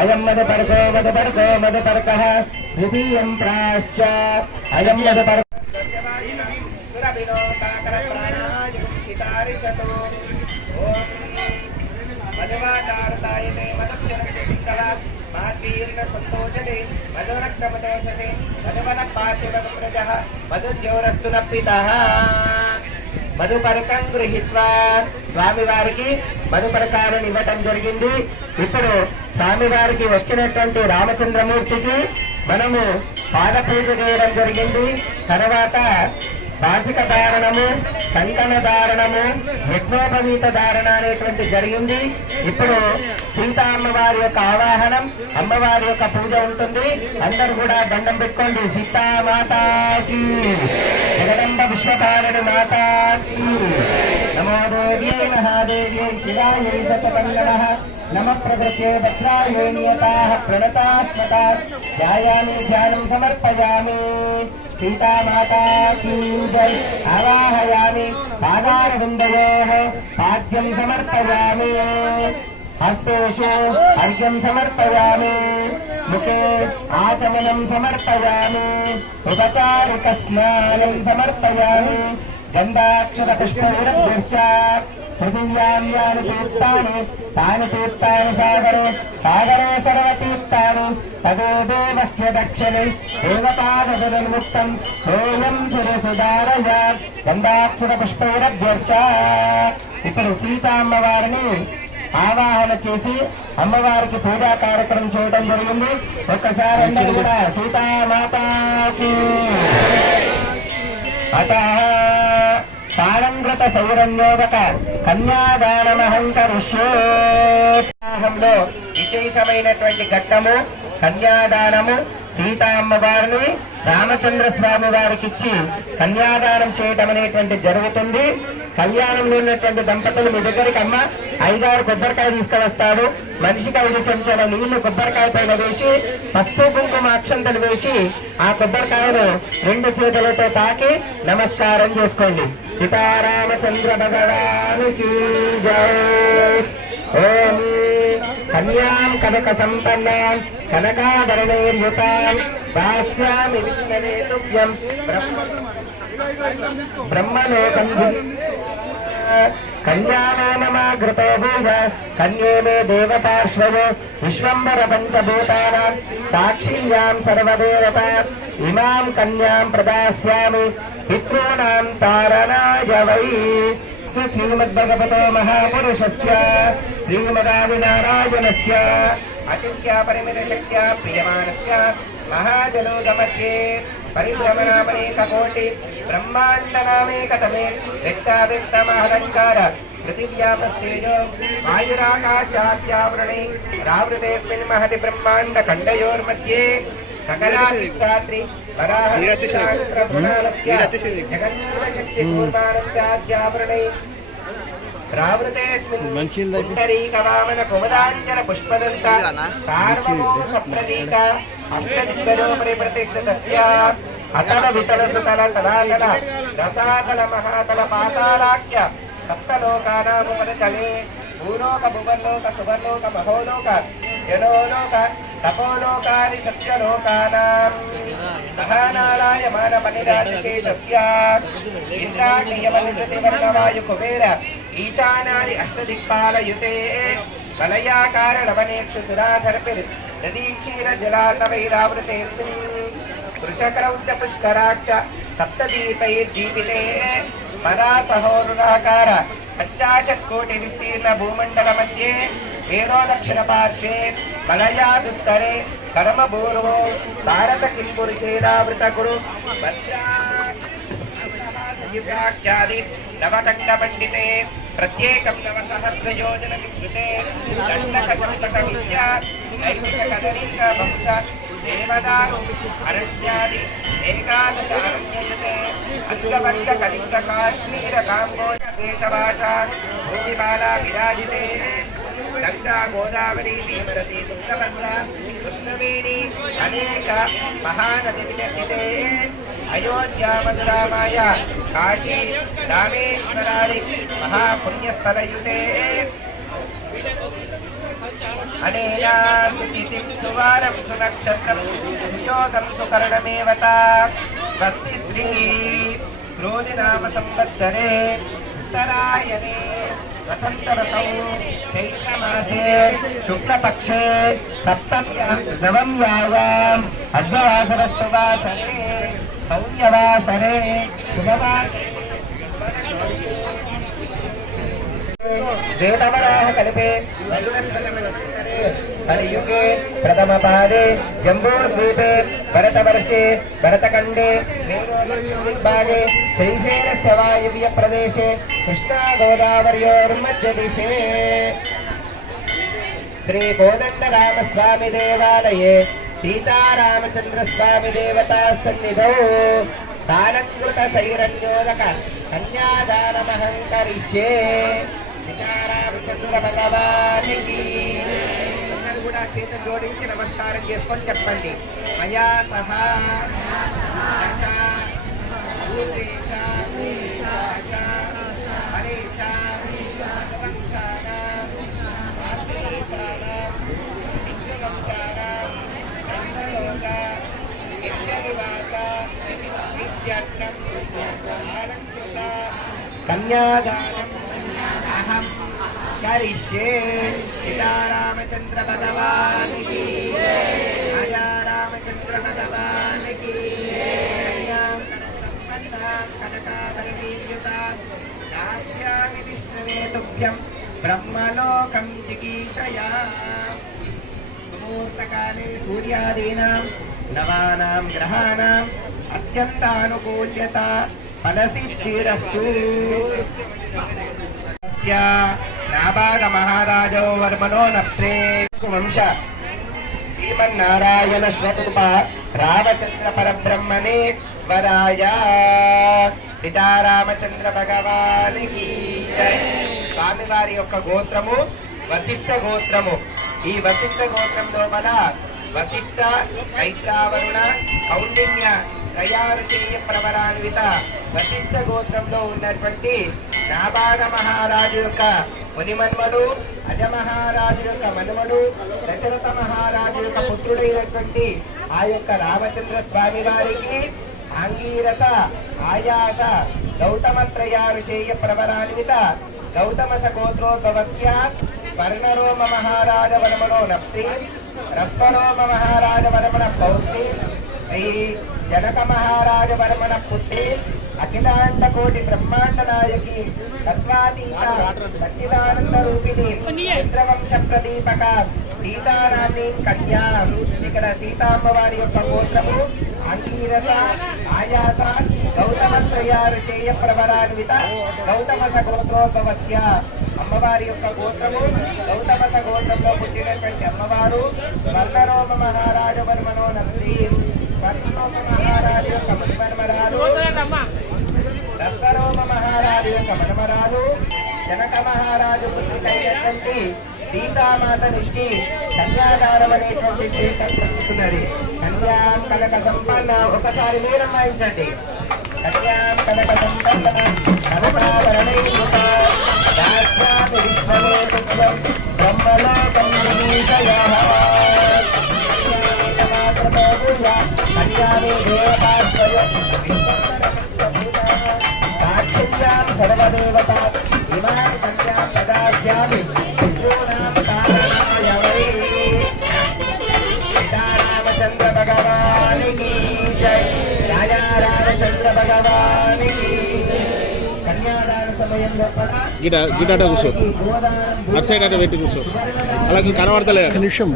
అయం మధుపరకో మధుపరకో మధుపరకః ద్వితీయం ప్రాశ్య అయం మధుపరకో మధువాచారతాయనే మధుక్షరక్షికల మార్గీర్ణ సంతోషదే మధురక్తమదోషదే మధువన పాశివప్రజః మధుద్యోరస్తు నప్పితః. మధుపరకం గృహీత్వా స్వామివారికి మధుపరకాలను ఇవ్వటం జరిగింది. ఇప్పుడు స్వామివారికి వచ్చినటువంటి రామచంద్రమూర్తికి మనము పాద పూజ చేయడం జరిగింది. తర్వాత వాచిక ధారణము, కంకణ ధారణము, యజ్ఞోపవీత ధారణ అనేటువంటి జరిగింది. ఇప్పుడు సీతా అమ్మవారి యొక్క ఆవాహనం, అమ్మవారి యొక్క పూజ ఉంటుంది. అందరూ కూడా దండం పెట్టుకోండి. సీతామాతాకి, జగదంబ విశ్వపాలని మాతాకి. నమో దేవ్యై మహాదేవ్యై శివాయై సతమంగళః. నమ ప్రకృత్యై భద్రాయై నియతాః ప్రణతాస్మతాత్ ధ్యాయామి ధ్యానం సమర్పయామి. సీతామాతాకి జై. ఆవాహయామి పాదారవిందయోః పాద్యం సమర్పయామి. హస్తేషు అర్ఘ్యం సమర్పయామి. ముఖే ఆచమనం సమర్పయామి. ఉపచారిక స్నానం సమర్పయామి. గంధాక్షర పుష్పైరభ్యర్చ పృథివ్యాం యాని తీర్థాని తాని తీర్థాని సాగరే సాగరే సర్వతీర్థాని తదే దేవస్య దక్షిణే దేవతాదనుముక్తం హోయం సురసుదారయ గంధాక్షర పుష్పైరభ్యర్చ. ఇప్పుడు సీతా అమ్మవారిని ఆవాహన చేసి అమ్మవారికి పూజా కార్యక్రమం చేయడం జరిగింది. ఒక్కసారి అందరూ కూడా సీతామాతాకి అతః పారంగత సౌరన్యోదక కన్యాదానమహంకరిష్యే. విశేషమైనటువంటి ఘట్టము కన్యాదానము. సీతా అమ్మవారిని రామచంద్ర స్వామి వారికి ఇచ్చి కన్యాదానం చేయటం అనేటువంటి జరుగుతుంది. కళ్యాణంలో ఉన్నటువంటి దంపతులు మీ దగ్గరికి అమ్మ 5-6 కొబ్బరికాయ తీసుకువస్తాడు. మనిషికి 5 చెంచాల నీళ్లు కొబ్బరికాయ పైన వేసి పసుపు కుంకుమ అక్షంతలు వేసి ఆ కొబ్బరికాయను 2 చేతులతో తాకి నమస్కారం చేసుకోండి. సీతారామచంద్ర భగవానికి జై. ఓం కన్యాం కనక సంపన్నాం కనకాభరణైర్యుతాం దాస్యామి విష్ణవే తుభ్యం బ్రహ్మలోకం కన్యానామమాగృతో భూయ కన్యే మే దేవతాశ్వయో విశ్వంబర పంచభూతానాం సాక్షిణ్యాం సర్వదేవత ఇమాం కన్యాం ప్రదాస్యామి పితॄణాం తారణాయ వై. శ్రీమద్భగవతో మహాపురుషస్య శ్రీమదాదినారాయణస్య అచింత్య పరిమిత శక్త్యా ప్రియమానస్య మహాజలోగమధ్యే పరిభ్రమణామనేక కోటి బ్రహ్మాండనామేకతమే వ్యక్తావ్యక్తమహంకార పృథివ్యాపస్తేజో వాయురాకాశాద్యావృణే రావృతేస్మిన్ మహతి బ్రహ్మాండ ఖండయోర్मध्ये సకలాధిష్టాత్రి జగన్మూలశక్తిపూర్వానందాద్యావృణే రావృతేస్మిన్ పుండరీకవామన కుమదాంజన పుష్పదంత సార్వభౌమ సప్రతీక అష్టదిగ్గరోపరి ప్రతిష్ఠితస్య అతల వితల సుతల తలాతల రసాతల మహాతల పాతాళాఖ్య సప్తలోకానాముపరితలే భూలోక భువర్లోక సువర్లోక మహోలోక జనోలోక తపోలోకాని సత్యలోకానాం మహానారాయమానమనిరాజశేషస్య ఇంద్రాగ్నియమనిషతివర్ణవాయు కుబేర ఈశానాని అష్టదిక్పాలయుతే వలయాకారలవనేక్షు సురాధర్పిర్ నదీక్షీర జలార్ణవైరావృతేస్మిన్ వృషక్రౌంచ పుష్కరాక్ష సప్తదీపైర్జీవితే మరాసహోరుణాకార 50 కోటి విస్తీర్ణ భూమండల మధ్యే వేదో దక్షిణ పార్శ్వే మలయాదుత్తరే కర్మపూర్వో భారత కింపురుషేదావృత కురు భద్రాఖ్యాది నవకండ పండితే ప్రత్యేకం నవసహస్రయోజన విద్యుతే దండకచంతక విద్య నైమిష కదలీక వంశ దేవదారు అరణ్యాది ఏకాదశ అరణ్యయతే అంగవర్గ కలింగ కాశ్మీర కాంబోజ దేశభాష భూమిమాలా విరాజితే గంగా గోదావరి భీమరతి తుంగభద్ర కృష్ణవేణి అనేక మహానది విలసితే అయోధ్య మధురామాయ కాశీ రామేశ్వరాది మహాపుణ్యస్థలయుతే అనేనా సుతిథిం సువారం సునక్షత్రం సుయోగం సుకర్ణమేవత స్వస్తి శ్రీ క్రోధి నామ సంవత్సరే ఉత్తరాయణే వసంతరతౌ చైత్రమాసే శుక్లపక్షే సప్తమ్యాం నవమ్యాయాం అద్వవాసరస్తు వాసరే సౌమ్యవాసరే శుభవాసరే శ్వేతవరాహ కల్పే కలియుగే ప్రథమ పాదే జంబూద్వీపే భరతవర్షే భరతఖండే భాగే శ్రీశైలస్య వాయువ్య ప్రదేశే కృష్ణా గోదావర్యోర్మధ్య దిశే శ్రీ కోదండరామస్వామి దేవాలయే సీతారామచంద్రస్వామి దేవతా సన్నిధౌ సాలంకృత సైరణ్యోదక కన్యాదానమహం కరిష్యే. సీతారామచంద్ర భగవానికి అందరూ కూడా చేతులు జోడించి నమస్కారం చేసుకొని చెప్పండి. మయా సహా దశ భూతేశ దశ హరేశ వంశాన మాతృవంశాన హిందువంశాన నందలోక నిత్యనివాస సిద్ధ్యర్థం అలంకృత కన్యాదానం అహం కరిష్యే. సీతారామచంద్ర భగవానికి రాజా రామచంద్ర భగవానికి కనకాభరణీయుత దాస్యామి విష్ణవే తుభ్యం బ్రహ్మలోకం జిగీషయా. సుముహూర్తకాలే సూర్యాదీనాం నవానాం గ్రహాణాం అత్యంతానుకూల్యత ఫలసిద్ధిరస్తు. నాభాగ మహారాజో వర్మణో నప్తే వంశ శ్రీమన్నారాయణ స్వరూప రామచంద్ర పరబ్రహ్మణే వరాయ. సీతారామచంద్ర భగవానికి జై. స్వామివారి యొక్క గోత్రము వశిష్ఠ గోత్రము. ఈ వశిష్ఠ గోత్రం లోపల వశిష్ఠ కైత్రావరుణ కౌండిన్య త్రయారుషేయ ప్రవరాన్విత వశిష్ఠ గోత్రంలో ఉన్నటువంటి నాభాగ మహారాజు యొక్క మునిమన్మడు, అజమహారాజు యొక్క మనుమడు, దశరథ మహారాజు యొక్క పుత్రుడైనటువంటి ఆ యొక్క రామచంద్ర స్వామి వారికి ఆంగీరస ఆయాస గౌతమ త్రయారుషేయ ప్రవరాన్విత గౌతమ సగోత్రోద్భవస్య వర్ణరోమ మహారాజ వర్మణో నప్తి రస్వరోమ మహారాజ వర్మణ పౌత్రి శ్రీ జనక మహారాజ వర్మణ పుత్రి అఖిలాండ కోటి బ్రహ్మాండ నాయకి తత్వాతీత సచ్చిదానంద రూపిణి చంద్రవంశ ప్రదీపక సీతారాణి కన్యా. ఇక్కడ సీతామ్మవారి యొక్క గోత్రము అంగీరస ఆయాస గౌతమస్త్రయారుషేయ ప్రవరాన్విత గౌతమ సగోత్రోద్భవస్య. అమ్మవారి యొక్క గోత్రము గౌతమ సగోత్రంలో పుట్టినటువంటి అమ్మవారు స్వర్ణరోమ మహారాజ వర్మణో నంది. స్వర్ణరోమ మహారాజు యొక్క మణిమన్మరాలు, దశరోమ మహారాజు యొక్క మణమరాలు, జనక మహారాజు పుత్రికైనటువంటి సీతామాతనిచ్చి కన్యాదానం అనేటువంటి చేస్తున్నది. కన్యాం కనక సంపన్న. ఒకసారి మీరు అమ్మాయించండి. కన్యాం కనక సంపన్న కనకాభరణైర్యుత దాస్యామి విష్ణవే తుభ్యం బ్రహ్మలోకం జిగీషయః. కన్యామి దేవతాశ్రయ సాక్షిణ్యాం సర్వదేవత ఇమాం కన్యాం ప్రదాస్యామి పితॄణాం కారణాయ వై. సీతారామచంద్ర భగవానికి జై. రాజా రామచంద్ర భగవానికి. కన్యాదాన సమయంలో గిటాట కూర్చో, అటు సైడ్ అటు పెట్టి కూర్చో, అలాగే కనబడతలే. ఒక్క నిమిషం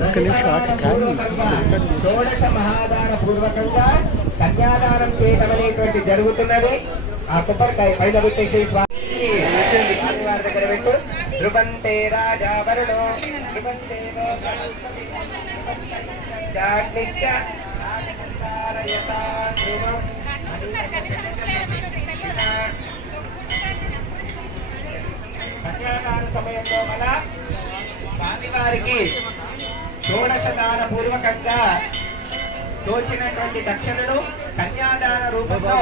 షోడశ మహాదాన పూర్వకంగా కన్యాదానం చేయడం అనేటువంటి జరుగుతున్నది. ఆ కొబ్బరికాయ పైన పెట్టేసి స్వామి వారి దగ్గర ध्रुवन्ते राजा वरुणो ध्रुवन्ते चाग्निश्च नाशकन्दारयता ध्रुवम् కన్యాదాన సమయంలో మన స్వామివారికి షోడశదాన పూర్వకంగా తోచినటువంటి దక్షిణను కన్యాదాన రూపంలో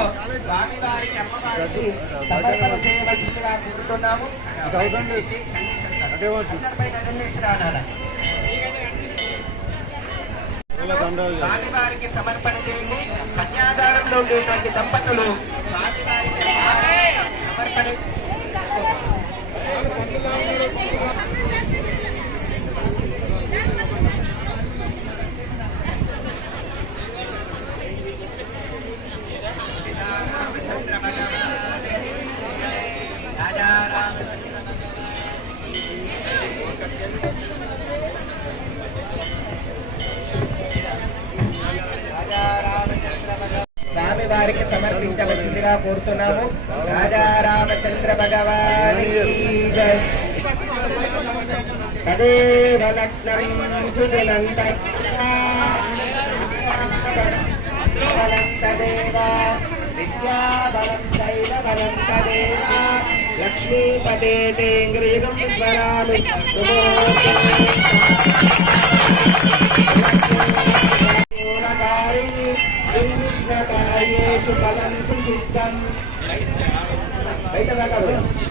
స్వామివారికి అమ్మవారికి సమర్పణ చేయవలసిందిగా కోరుతున్నాము. అందరిపై నదిలేసి రానాల స్వామివారికి సమర్పణ చేయండి. కన్యాదానంలో ఉండేటువంటి దంపతులు స్వామివారికి సమర్పణ స్వామివారికి సమర్పించవలసిందిగా కోరుతున్నాము. రాజా రామచంద్ర భగవానికి జై. తదేవ లగ్నం సుజనంత తదేవ విద్యాబలం దైవబలం తదేవ లక్ష్మీపదే తేంద్రియగం స్మరామి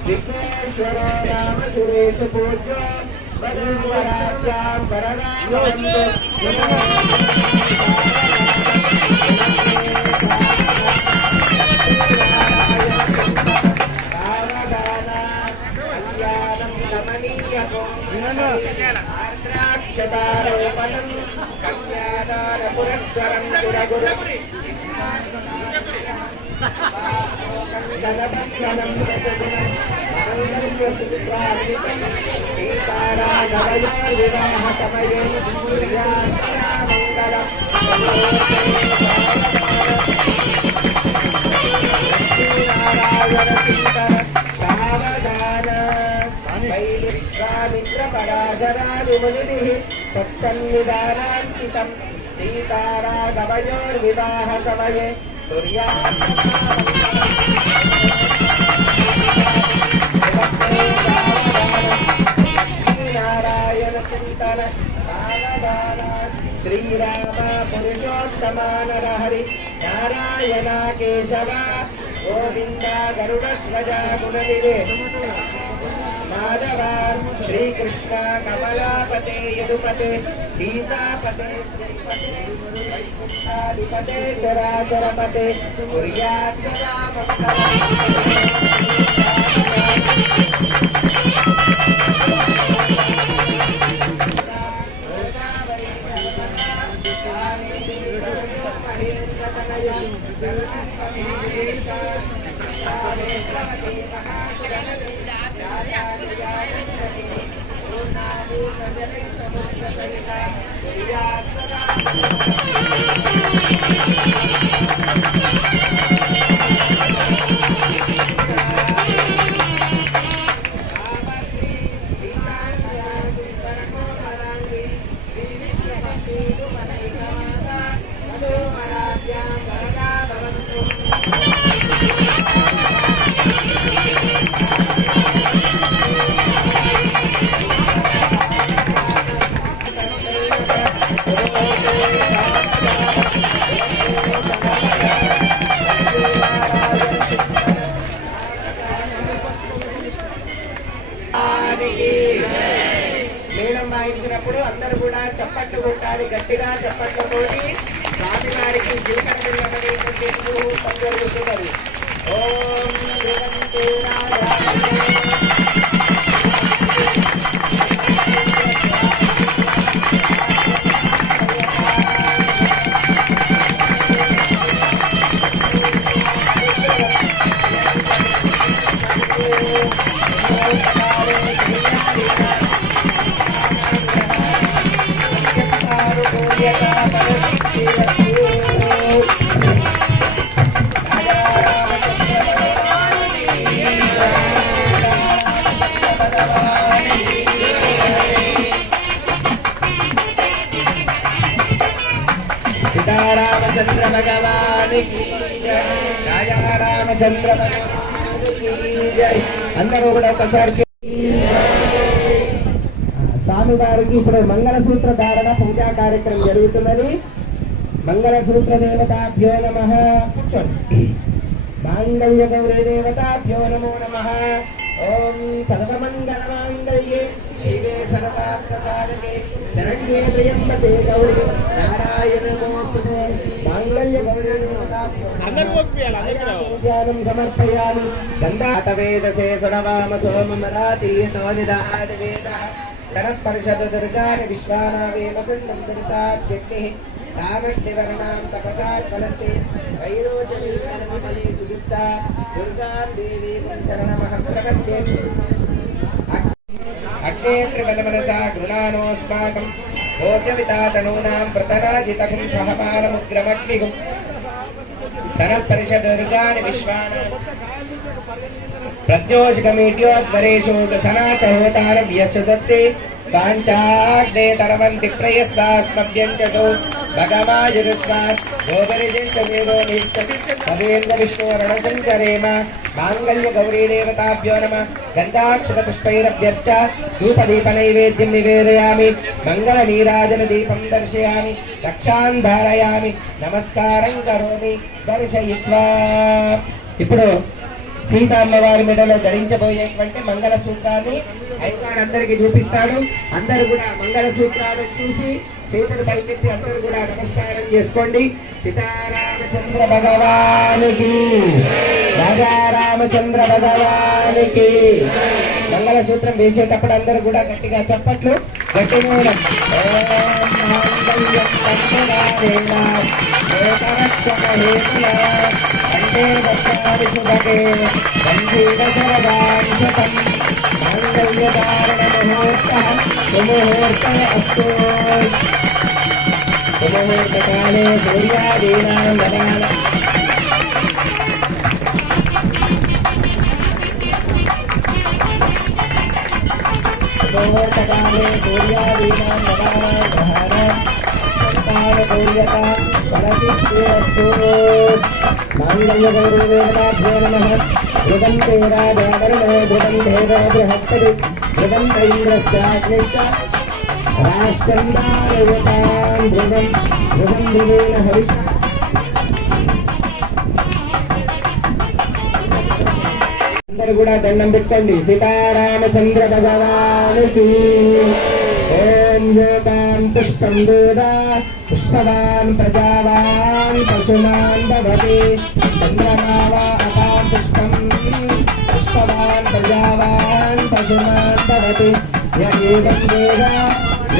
విఘ్నేశ్వర నామ సురేశ పూజ్య వరాజ్యాం పరనామంతో ఆర్ద్రాక్షతారోపణం కన్యాదాన పురస్కరం వివాహ సమయే విశ్వామిత్ర పరాశరాదిముని తత్సన్నిధానాంకితం సీతారాఘవయోర్వివాహ సమయే నారాయణ చింతన శ్రీరామ పురుషోత్తమానర హరి నారాయణ కేశవ గోవింద గరుడధ్వజ గుణనిధే మాధవ శ్రీకృష్ణ కమలాపతే యదుపతే సీతాపతే శ్రీపతే చరాచరపతే మేళం వాయించినప్పుడు అందరూ కూడా చప్పట్లు కొట్టాలి, గట్టిగా చప్పట్లతోటి స్వామివారికి జీవన జరుగుతున్నది. ఓం భగవాన్ భగవానికి జై. రాజా రామచంద్ర భగవానికి జై. అందరూ కూడా ఒకసారి స్వామి వారికి ఇప్పుడు మంగళసూత్ర ధారణ పూజా కార్యక్రమం జరుగుతున్నది. మంగళసూత్ర దేవతాభ్యో నమః. కూర్చోండి. మాంగళ్య గౌరీ దేవతాభ్యో నమో నమః. ఓం సర్వమంగళ మాంగళ్యే శివే సర్వార్థ సాధకే శరణ్యే త్ర్యంబకే గౌరీ నారాయణ నమోస్తుతే. మాంగళ్య గౌరీ అందరూ పంపించాలి, అందరూ పూజానం సమర్పయామి. గంధాతవేదసే సుడవామ సోమమరాతి సోనిదాన వేదః సరః పరిషద దుర్గాని విశ్వానావేమ సందరితాద్యగ్నిః రామగ్నివర్ణాం తపసా కలతే వైరోచనీకరణమయే సుదుష్టా దుర్గాం దేవీం శరణమహం ప్రపద్యే. అగ్నే త్రివలమనసా గృణానోస్మాకం భోగ్యవితాతనూనాం ప్రతరాజితకం సహపాలముగ్రమగ్నిగుం సరః పరిషద దుర్గాని విశ్వానాం ప్రజ్ఞోషకమీట్యోద్వరేషు సనాచ హోతారం యశదత్తే సాంచాగ్నే తరవంతి ప్రయస్వాస్మభ్యంచసో భగవాయురుస్వాన్ గోపరిజేష్టమేవో నిత్యం విష్ణువరణ సంచరేమ. మాంగళ్య గౌరీ దేవతాభ్యో నమః. గంధాక్షత పుష్పైరభ్యర్చ ధూపదీప నైవేద్యం నివేదయామి. మంగళ నీరాజన దీపం దర్శయామి. రక్షాన్ ధారయామి. నమస్కారం కరోమి దర్శయిత్వా. ఇప్పుడు సీతామ్మవారి మెడలో ధరించబోయేటువంటి మంగళ సూత్రాన్ని అయ్యగారు అందరికి చూపిస్తాడు. అందరూ కూడా మంగళ సూత్రాలను చూసి చేతులు పైకెత్తి అందరూ కూడా నమస్కారం చేసుకోండి. సీతారామచంద్ర భగవానికి, రాజా రామచంద్ర భగవానికి. మంగళ సూత్రం వేసేటప్పుడు అందరూ కూడా గట్టిగా చప్పట్లు గట్టిగా అంటే దక్షాదిశుభకే సంజీవశరదాంశతం మాంగళ్యధారణ ముహూర్తః సుముహూర్త అస్తు. సుముహూర్తకాలే సూర్యాదీనాం నవాన ముహూర్తకాలే సూర్యాదీనాం నవానాం గ్రహాణాం సంతానగౌర్యత ఫలసిద్ధిరస్తు. మాంగళ్య గౌరీ దేవతాభ్యో నమః. ధ్రువంతే రాజావరుణో ధ్రువం దేవో బృహస్పతి ధ్రువం ఇంద్రశ్చాగ్నిశ్చ రాష్ట్రం ధారయతాం ధ్రువం ధ్రువం ధ్రువేణ హవిష. అందరూ కూడా దండం పెట్టుకోండి. సీతారామచంద్ర భగవానికి. ఓం యోగాన్ పుష్పం వేద పుష్పవాన్ ప్రజావాన్ పశుమాన్ భవతి. చంద్రమావా అపాం పుష్పం పుష్పవాన్ ప్రజావాన్ పశుమాన్ భవతి. య ఏవం వేద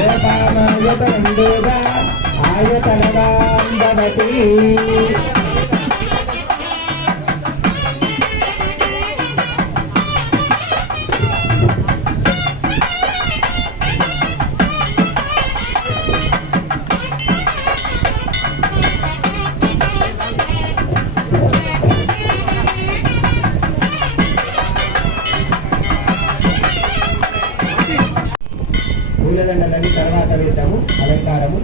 యోగామాయతనం వేద ఆయతనవాన్ భవతి. పూలదండలన్నీ తర్వాత వేద్దాము. అలంకారము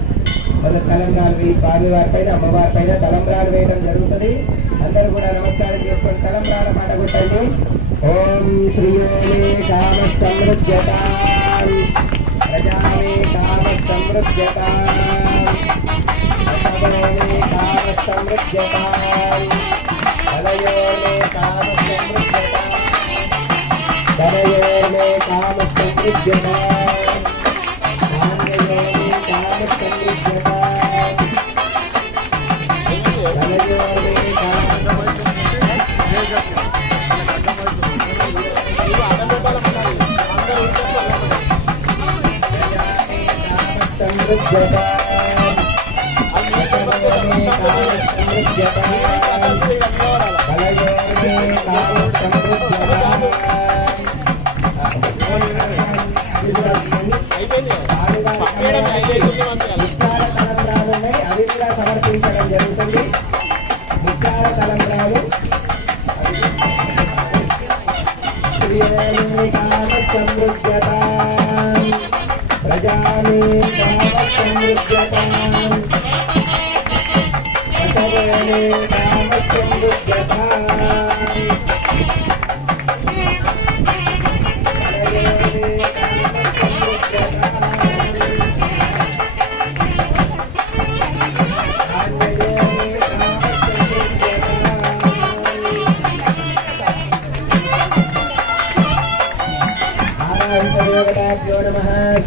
మొదటి తలంబ్రాలు వేయి. స్వామివారి పైన అమ్మవారి పైన తలంబ్రాలు వేయడం జరుగుతుంది. అందరూ కూడా నమస్కారం చేసుకొని తలంబ్రాల మాట కొట్టండి. ఓం శ్రీయోనే కామ సమృద్ధ్యతాం ప్రజామే కామ సమృద్ధ్యతాం అసవోనే కామ సమృద్ధ్యతాం ఫలయోనే కామ సమృద్ధ్యతాం ధనయోనే కామ సమృద్ధ్యతాం ధాన్యయోనే కామ సమృద్ధ్యతాం ధనయోనే కామ అవి కూడా సమర్పించడం జరుగుతుంది. ముఖ్యాల తలంబ్రాలు సమృద్ధ్యతాం ప్రజామే కామ సమృద్ధ్యతాం అసవేనే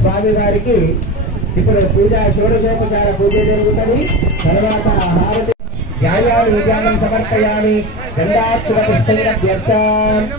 స్వామి వారికి ఇప్పుడు పూజ షోడశోపచార పూజ జరుగుతుంది. తర్వాత హారతి ధ్యానం సమర్పయామి. గంధాక్షర పుష్పైరభ్యర్చాం.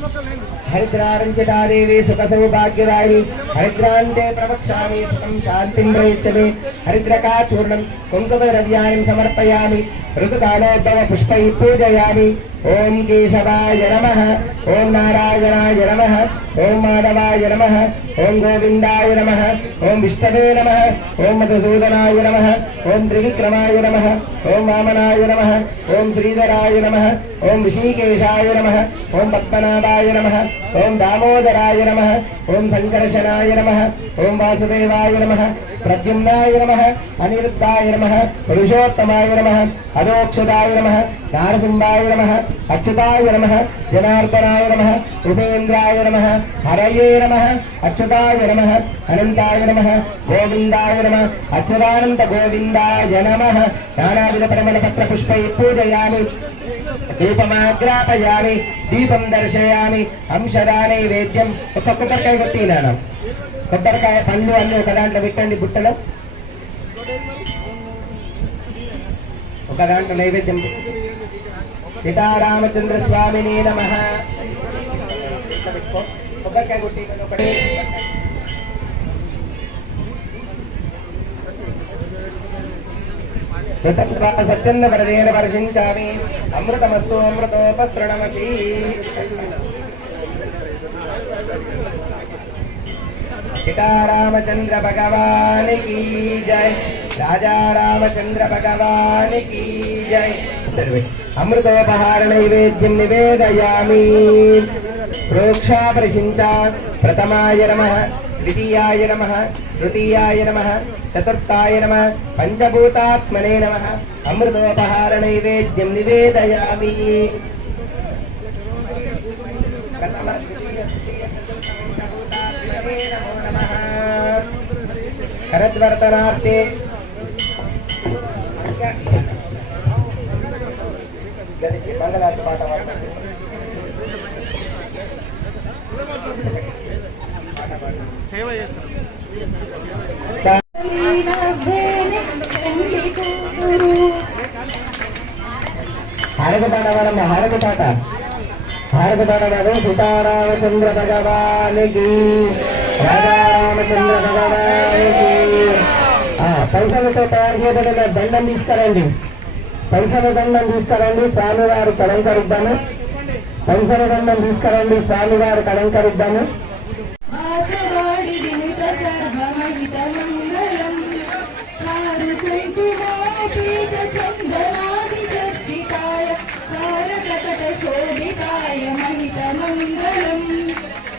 హరిద్రారంచితాదేవి సుఖ సౌభాగ్యదాయిని హరిద్రాంతే ప్రవక్ష్యామి సుఖం శాంతిం ప్రయచ్చమి. హరిద్రకాచూర్ణం కుంకుమ ద్రవ్యాన్ని సమర్పయామి. ఋతుకాలోద్భవ పుష్పై పూజయామి. ఓం కేశవాయ నమః, ఓం నారాయణాయ నమః, ఓం మాధవాయ నమః, ఓం గోవిందాయ నమః, ఓం విష్ణవే నమః, ఓం మధుసూదనాయ నమః, ఓం త్రివిక్రమాయ నమః, ఓం వామనాయ నమః, ఓం శ్రీధరాయ నమః, ఓం ఋషికేశాయ నమః, ఓం పద్మనాభాయ నమః, ఓం దామోదరాయ నమః, ఓం సంకర్షణాయ నమః, ఓం వాసుదేవాయ నమః, ప్రద్యుమ్నాయ నమః, అనిరుద్ధాయ నమః, పురుషోత్తమాయ నమః, అదోక్షదాయ నమః, నారసింహాయ నమః, అచ్యుతాయ నమః, జనార్దనాయ నమః, ఉపేంద్రాయ నమః, హరయే నమః, అచ్యుతాయ నమః, అనంతాయ నమః, గోవిందాయ నమః, అచ్యుతానంత గోవిందాయ నమః. నానావిధ పరిమళ పత్ర పుష్పై పూజయామి. దీపమాగ్రాపయామి. దీపం దర్శయామి. అంశదా నైవేద్యం. ఒక కొబ్బరికాయ కొట్టినాను. కొబ్బరికాయ పండ్లు అన్ని ఒక దాంట్లో పెట్టండి బుట్టలో. ఒక దాంట్లో నైవేద్యం. సీతారామచంద్ర స్వామిని నమః. కొబ్బరికాయ కొట్టినాను ఒకటి. సత్యం వరదేన వర్షించామి. అమృతమస్తు అమృతోపస్తృణమసి. సీతారామచంద్ర భగవాన్ की जय. राजा रामचंद्र भगवान की जय. अमृतोपहार नैवेद्यं निवेदयामि. प्रोक्षा परिशिंचा. प्रथमाय नमः, द्वितीयाय नमः, तृतीयाय नमः, चतुर्थाय नमः, पंचभूतात्मने नमः. अमृतोपहार नैवेद्यं निवेदयामि. करद्वर्तनार्थे मंगलार्थ पाठ సేవ చేస్తారు. హారకతాడవరమ్మ హారకతాట హారకతాడవాడు. సీతారామచంద్ర భగవానికి, రాజారామచంద్ర భగవానికి. పైసలతో తయారు చేయబడిన దండం తీసుకురండి. పైసల దండం తీసుకురండి. స్వామివారు కలంకరిద్దాము. పైసల దండం తీసుకురండి. స్వామివారు కలంకరిద్దాము.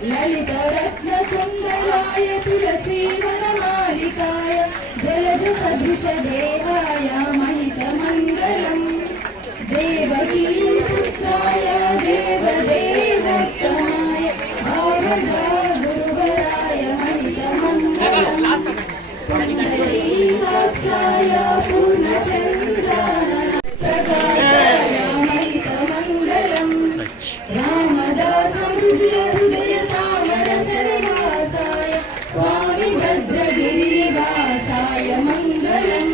ललित रत्न सुंदराय तुलसी वनमालिकाय जलज सदृश देवाय महित मंगलम. देवकी पुत्राय देवदेवोत्तमाय भावजा गुरुवराय महित मंगलम. पुंडरीकाक्षाय पूर्णचंद्राय प्रकाशाय महित मंगलम. रामदासं हृदय तामर सर्वासाय स्वामी भद्रगिरिनिवासाय मंगलम.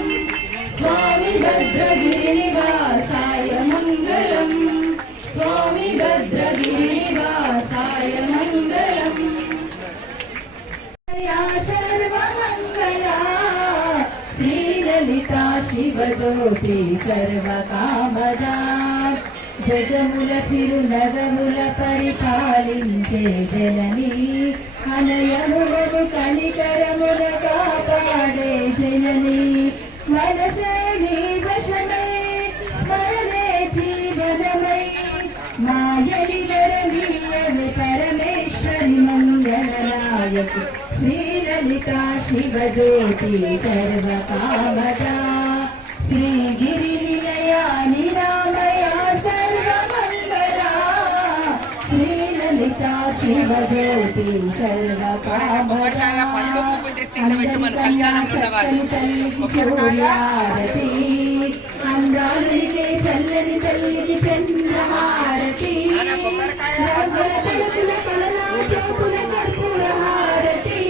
स्वामी भद्रगिरिनिवासाय मंगलम. स्वामी भद्रगिरिनिवासाय मंगलम. या सर्वमंगला श्रीललिता शिवज्योति सर्वकामदा. జగముల చిరునగముల పరిపాలించే జనని అనయములను కనికరముల కాపాడే జనని. మనసే నీ వశమై స్మరణే జీవనమై మాయని వరమీయవి పరమేశ్వరి మంగళనాయకి. శ్రీలలితా శివజ్యోతి సర్వకామదా. శ్రీగిరి నిలయాని రామ శ్రీలలిత శివజ్యోతి సర్వకామదా చక్కని తల్లికి సూర్యారతి అందానికి చల్లని తల్లికి చంద్రహారతి రవ్వల తలుపుల కలలా చోపుల కర్పూరహారతి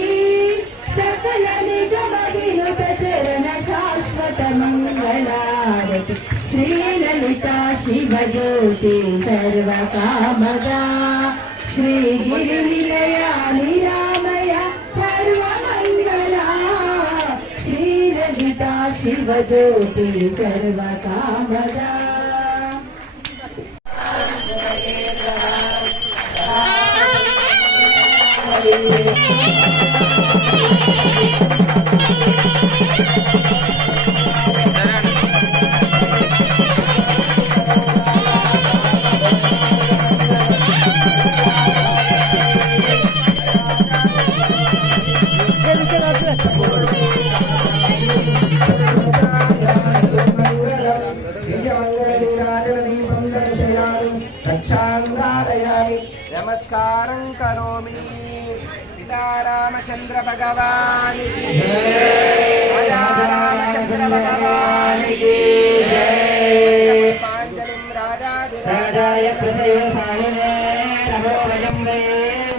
సకల నిగమగినుత చరణ శాశ్వత మంగళారతి శ్రీలలిత శివజ్యోతి సర్వకామదా శ్రీగిరి నిలయ నిరామయ సర్వమంగళా శ్రీలలిత శివజ్యోతి సర్వకామదా నమస్కారం కరోమి సీతారామచంద్ర భగవానికి రామచంద్ర భగవానికి పుష్పాంజలిం రాజాయ ప్రదేశాలినే నమో వయం వే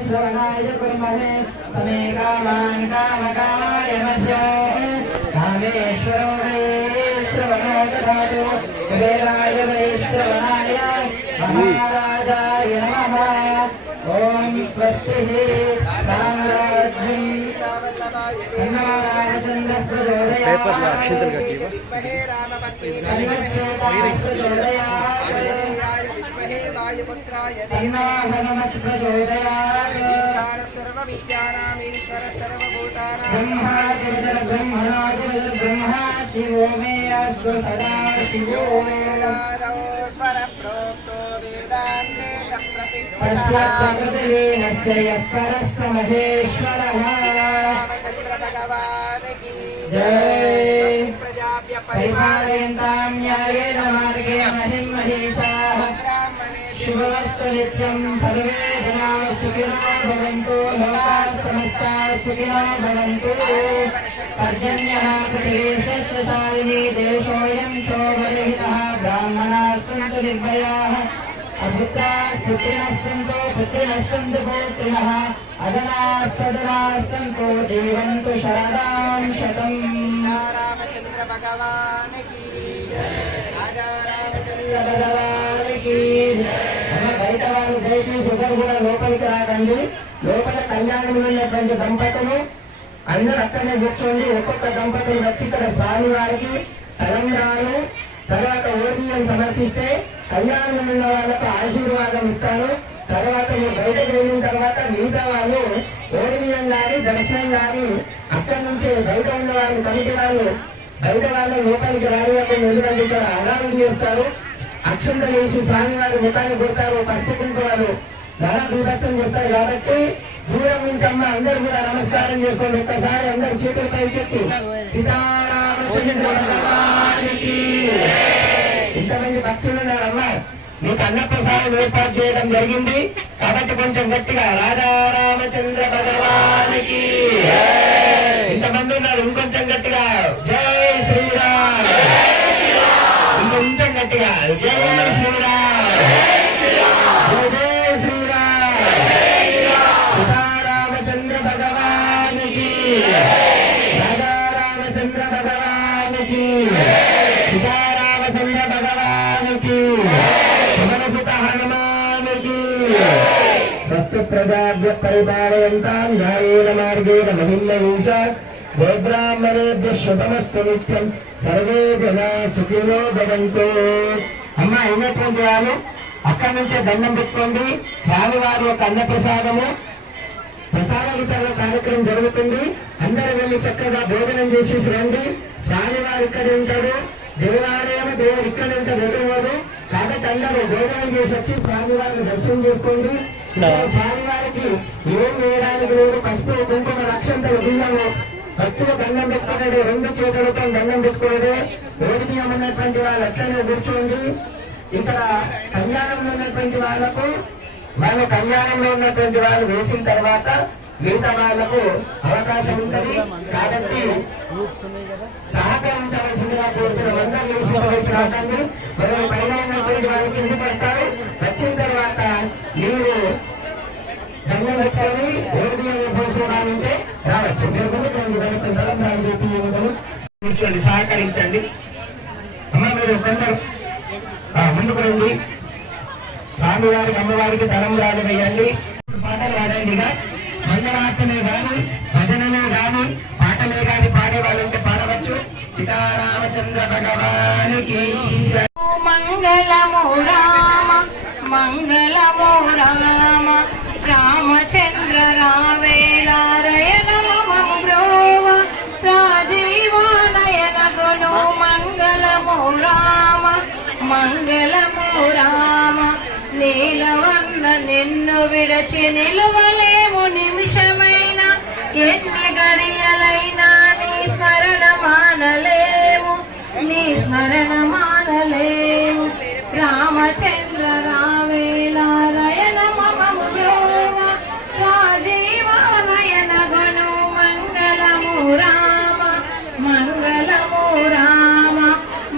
శ్రవణాయ కుర్మహే సమే కామాన్ కామకామాయ మధ్యో కామేశ్వరో వే శ్రవణో దదాతు కుబేరాయ వే శ్రవణాయ మహారాజాయ నమః ఓం స్వస్తి సామ్రాజ్యం పేపర్లో అక్షంతలు కట్టి సర్వ విద్యానామీశ్వర సర్వభూతానాం బ్రహ్మా శివో మే అస్తు సదా శివో మే స్వర ప్రోక్తో వేదాంతే రామచంద్ర భగవానికి జై ప్రజాభ్య పరిపాలయంతాం న్యాయేన మార్గేణ మహిమహీషాః శుభమస్తు నిత్యం సర్వే జనాః సుఖినో భవంతు లోకాః సమస్తాః సుఖినో భవంతు పర్జన్యః ప్రతివేశస్వశాలినీ దేశోऽयं శోభరహితः బ్రాహ్మణాः సन्तు నిర్భయాः అభృతాः పుత్రిణः సन्तు పుత్రిణः సन्तు పౌత్రిణः అదనాः సదనాः సन्तు జీవంతు శరదాం శతం రామచంద్ర భగవానికి రాజా రామచంద్ర భగవానికి బయట వాళ్ళు దయచేసి ఒకరు కూడా లోపలికి రాకండి. లోపల కళ్యాణం ఉన్నటువంటి దంపతులు అందరూ అక్కడనే కూర్చోండి. ఒక్కొక్క దంపతులు వచ్చి ఇక్కడ స్వామి వారికి తలంబ్రాలు తర్వాత ఓడియం సమర్పిస్తే కళ్యాణం ఉన్న వాళ్ళకు ఆశీర్వాదం ఇస్తాను. తర్వాత మీరు బయటకు వెళ్ళిన తర్వాత మిగతా వాళ్ళు ఓడియం గాని దర్శనం గాని అక్కడి నుంచి బయట ఉన్న వాళ్ళు కమిటీ వాళ్ళు బయట వాళ్ళు లోపలికి రానివ్వకుండా ఎందుకంటే ఇక్కడ అనాథం చేస్తారు. అక్షంతలు వేసి స్వామి వారి ముఖాన్ని కొడతారు. పసుపు కుంకుమాలు ధన బీభత్సం చేస్తారు. కాబట్టి దూరం నుంచి అమ్మ అందరూ కూడా నమస్కారం చేసుకోండి. ఒక్కసారి అందరు చేతులు పైకెత్తి సీతారామచంద్ర భగవానికి. ఇంతమంది భక్తులు ఉన్నారమ్మా. మీకు అన్నప్రసాదం ఏర్పాటు చేయడం జరిగింది కాబట్టి కొంచెం గట్టిగా రాధా రామచంద్ర భగవానికి. ఇంతమంది ఉన్నారు, ఇంకొంచెం గట్టిగా జై శ్రీరామ్. ఇంకొంచెం గట్టిగా జై శ్రీరామ్. జై జై శ్రీరామ్. సీతారామచంద్ర భగవానికి. రాధా రామచంద్ర భగవానికి. సీతారామచంద్ర భగవానికి. సుత హనుమానికి. స్వస్తి ప్రజాభ్య పరిపాలయంతాం న్యాయేన మార్గేణ మహిమహీషా గోబ్రాహ్మణేభ్య శుభమస్తు నిత్యం సర్వే జనా సుఖినో భవంతు. అమ్మ అయినటువంటి వాళ్ళు అక్కడి నుంచే దండం పెట్టుకోండి. స్వామివారి యొక్క అన్నప్రసాదము ప్రసాద వితరణ కార్యక్రమం జరుగుతుంది. అందరూ వెళ్ళి చక్కగా భోజనం చేసేసి రండి. స్వామివారు ఇక్కడే ఉంటారు. దేవాలయం దేవుడు ఇక్కడ ఉంటారు. ఎదురువారు కాబట్టి అందరూ భోజనం చేసి వచ్చి స్వామివారిని దర్శనం చేసుకోండి. స్వామివారికి ఏం వేయడానికి లేదు. పసుపు కుంకుమ లక్షంతలు బియ్యము భక్తులు దండం పెట్టుకునేది. 2 చేతులతో దండం పెట్టుకునేది. ఓడియం ఉన్నటువంటి వాళ్ళు అట్లనే కూర్చోండి. ఇక్కడ కళ్యాణంలో ఉన్నటువంటి వాళ్లకు వాళ్ళు కళ్యాణంలో ఉన్నటువంటి వాళ్ళు వేసిన తర్వాత మిగతా వాళ్లకు అవకాశం ఉంటుంది కాబట్టి సహకరించవలసిందిగా కోరుతున్నాం. అందరూ వేసినటువంటి రాకండి. మనం పైన ఉన్నటువంటి వాళ్ళు కిందకి వస్తారు. వచ్చిన తర్వాత మీరు దండం పెట్టుకొని ఓడియో పోసుకోవాలంటే రావచ్చు. మీరు ముందుకు రండి, కూర్చోండి, సహకరించండి. అమ్మ మీరు కొందరు ముందుకు రండి. స్వామివారికి అమ్మవారికి తలంబ్రాలు వేయండి. పాటలు పాడండి. ఇక మంగళార్తనే గాని భజననే గాని పాటలే గాని పాడే వాళ్ళంటే పాడవచ్చు. సీతారామచంద్ర భగవానికి మంగళము రామ మంగళము రామ రామచంద్ర రావేలారయన మమం బ్రోవ రాజీవానయన గును మంగళము రామ మంగళము రామ నీలవర్ణ నిన్ను విడచి నిలువలేము నిమిషమైన ఎన్ని గడియలైనా నీ స్మరణ మానలేము నీ స్మరణ మానలేము రామచంద్ర రావేలారయన మమం బ్రోవ రాజీవానయన గును మంగళము రామ మంగళము రామ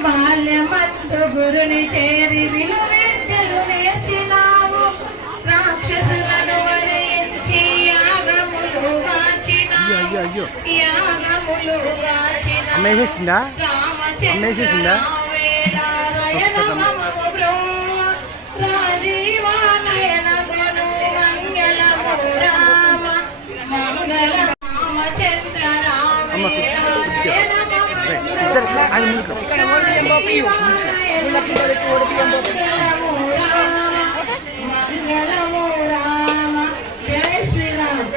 బాల్యమంతు గురుని చేరి విలువిద్యలు నేర్చినావు రాక్షసులను వరించి యాగములు గాచినావు రామచంద్ర రావేలారయన మమం బ్రోవ రాజీవానయన గును మంగళము రామ మంగళ రామచంద్ర రావేలారయన మమం బ్రోవ మంగళము రామ జై శ్రీరామ్.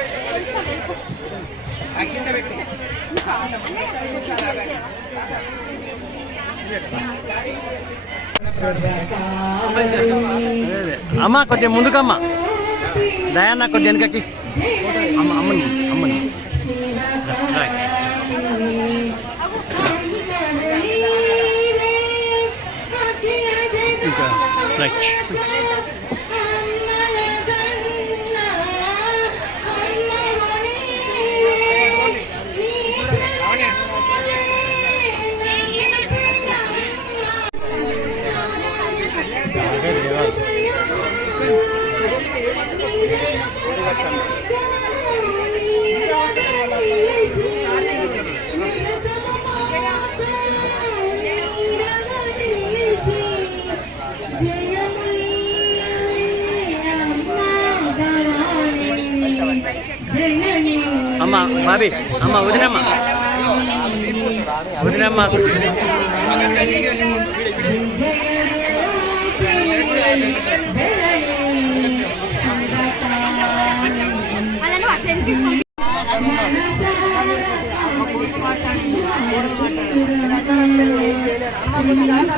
అమ్మ కొద్దిగా ముందుకమ్మ దయాన్న కొద్దిగా వెనకకి అమ్మని ఇంకా రైట్ అమ్మ బాబీ అమ్మ వదినమ్మ Thank you.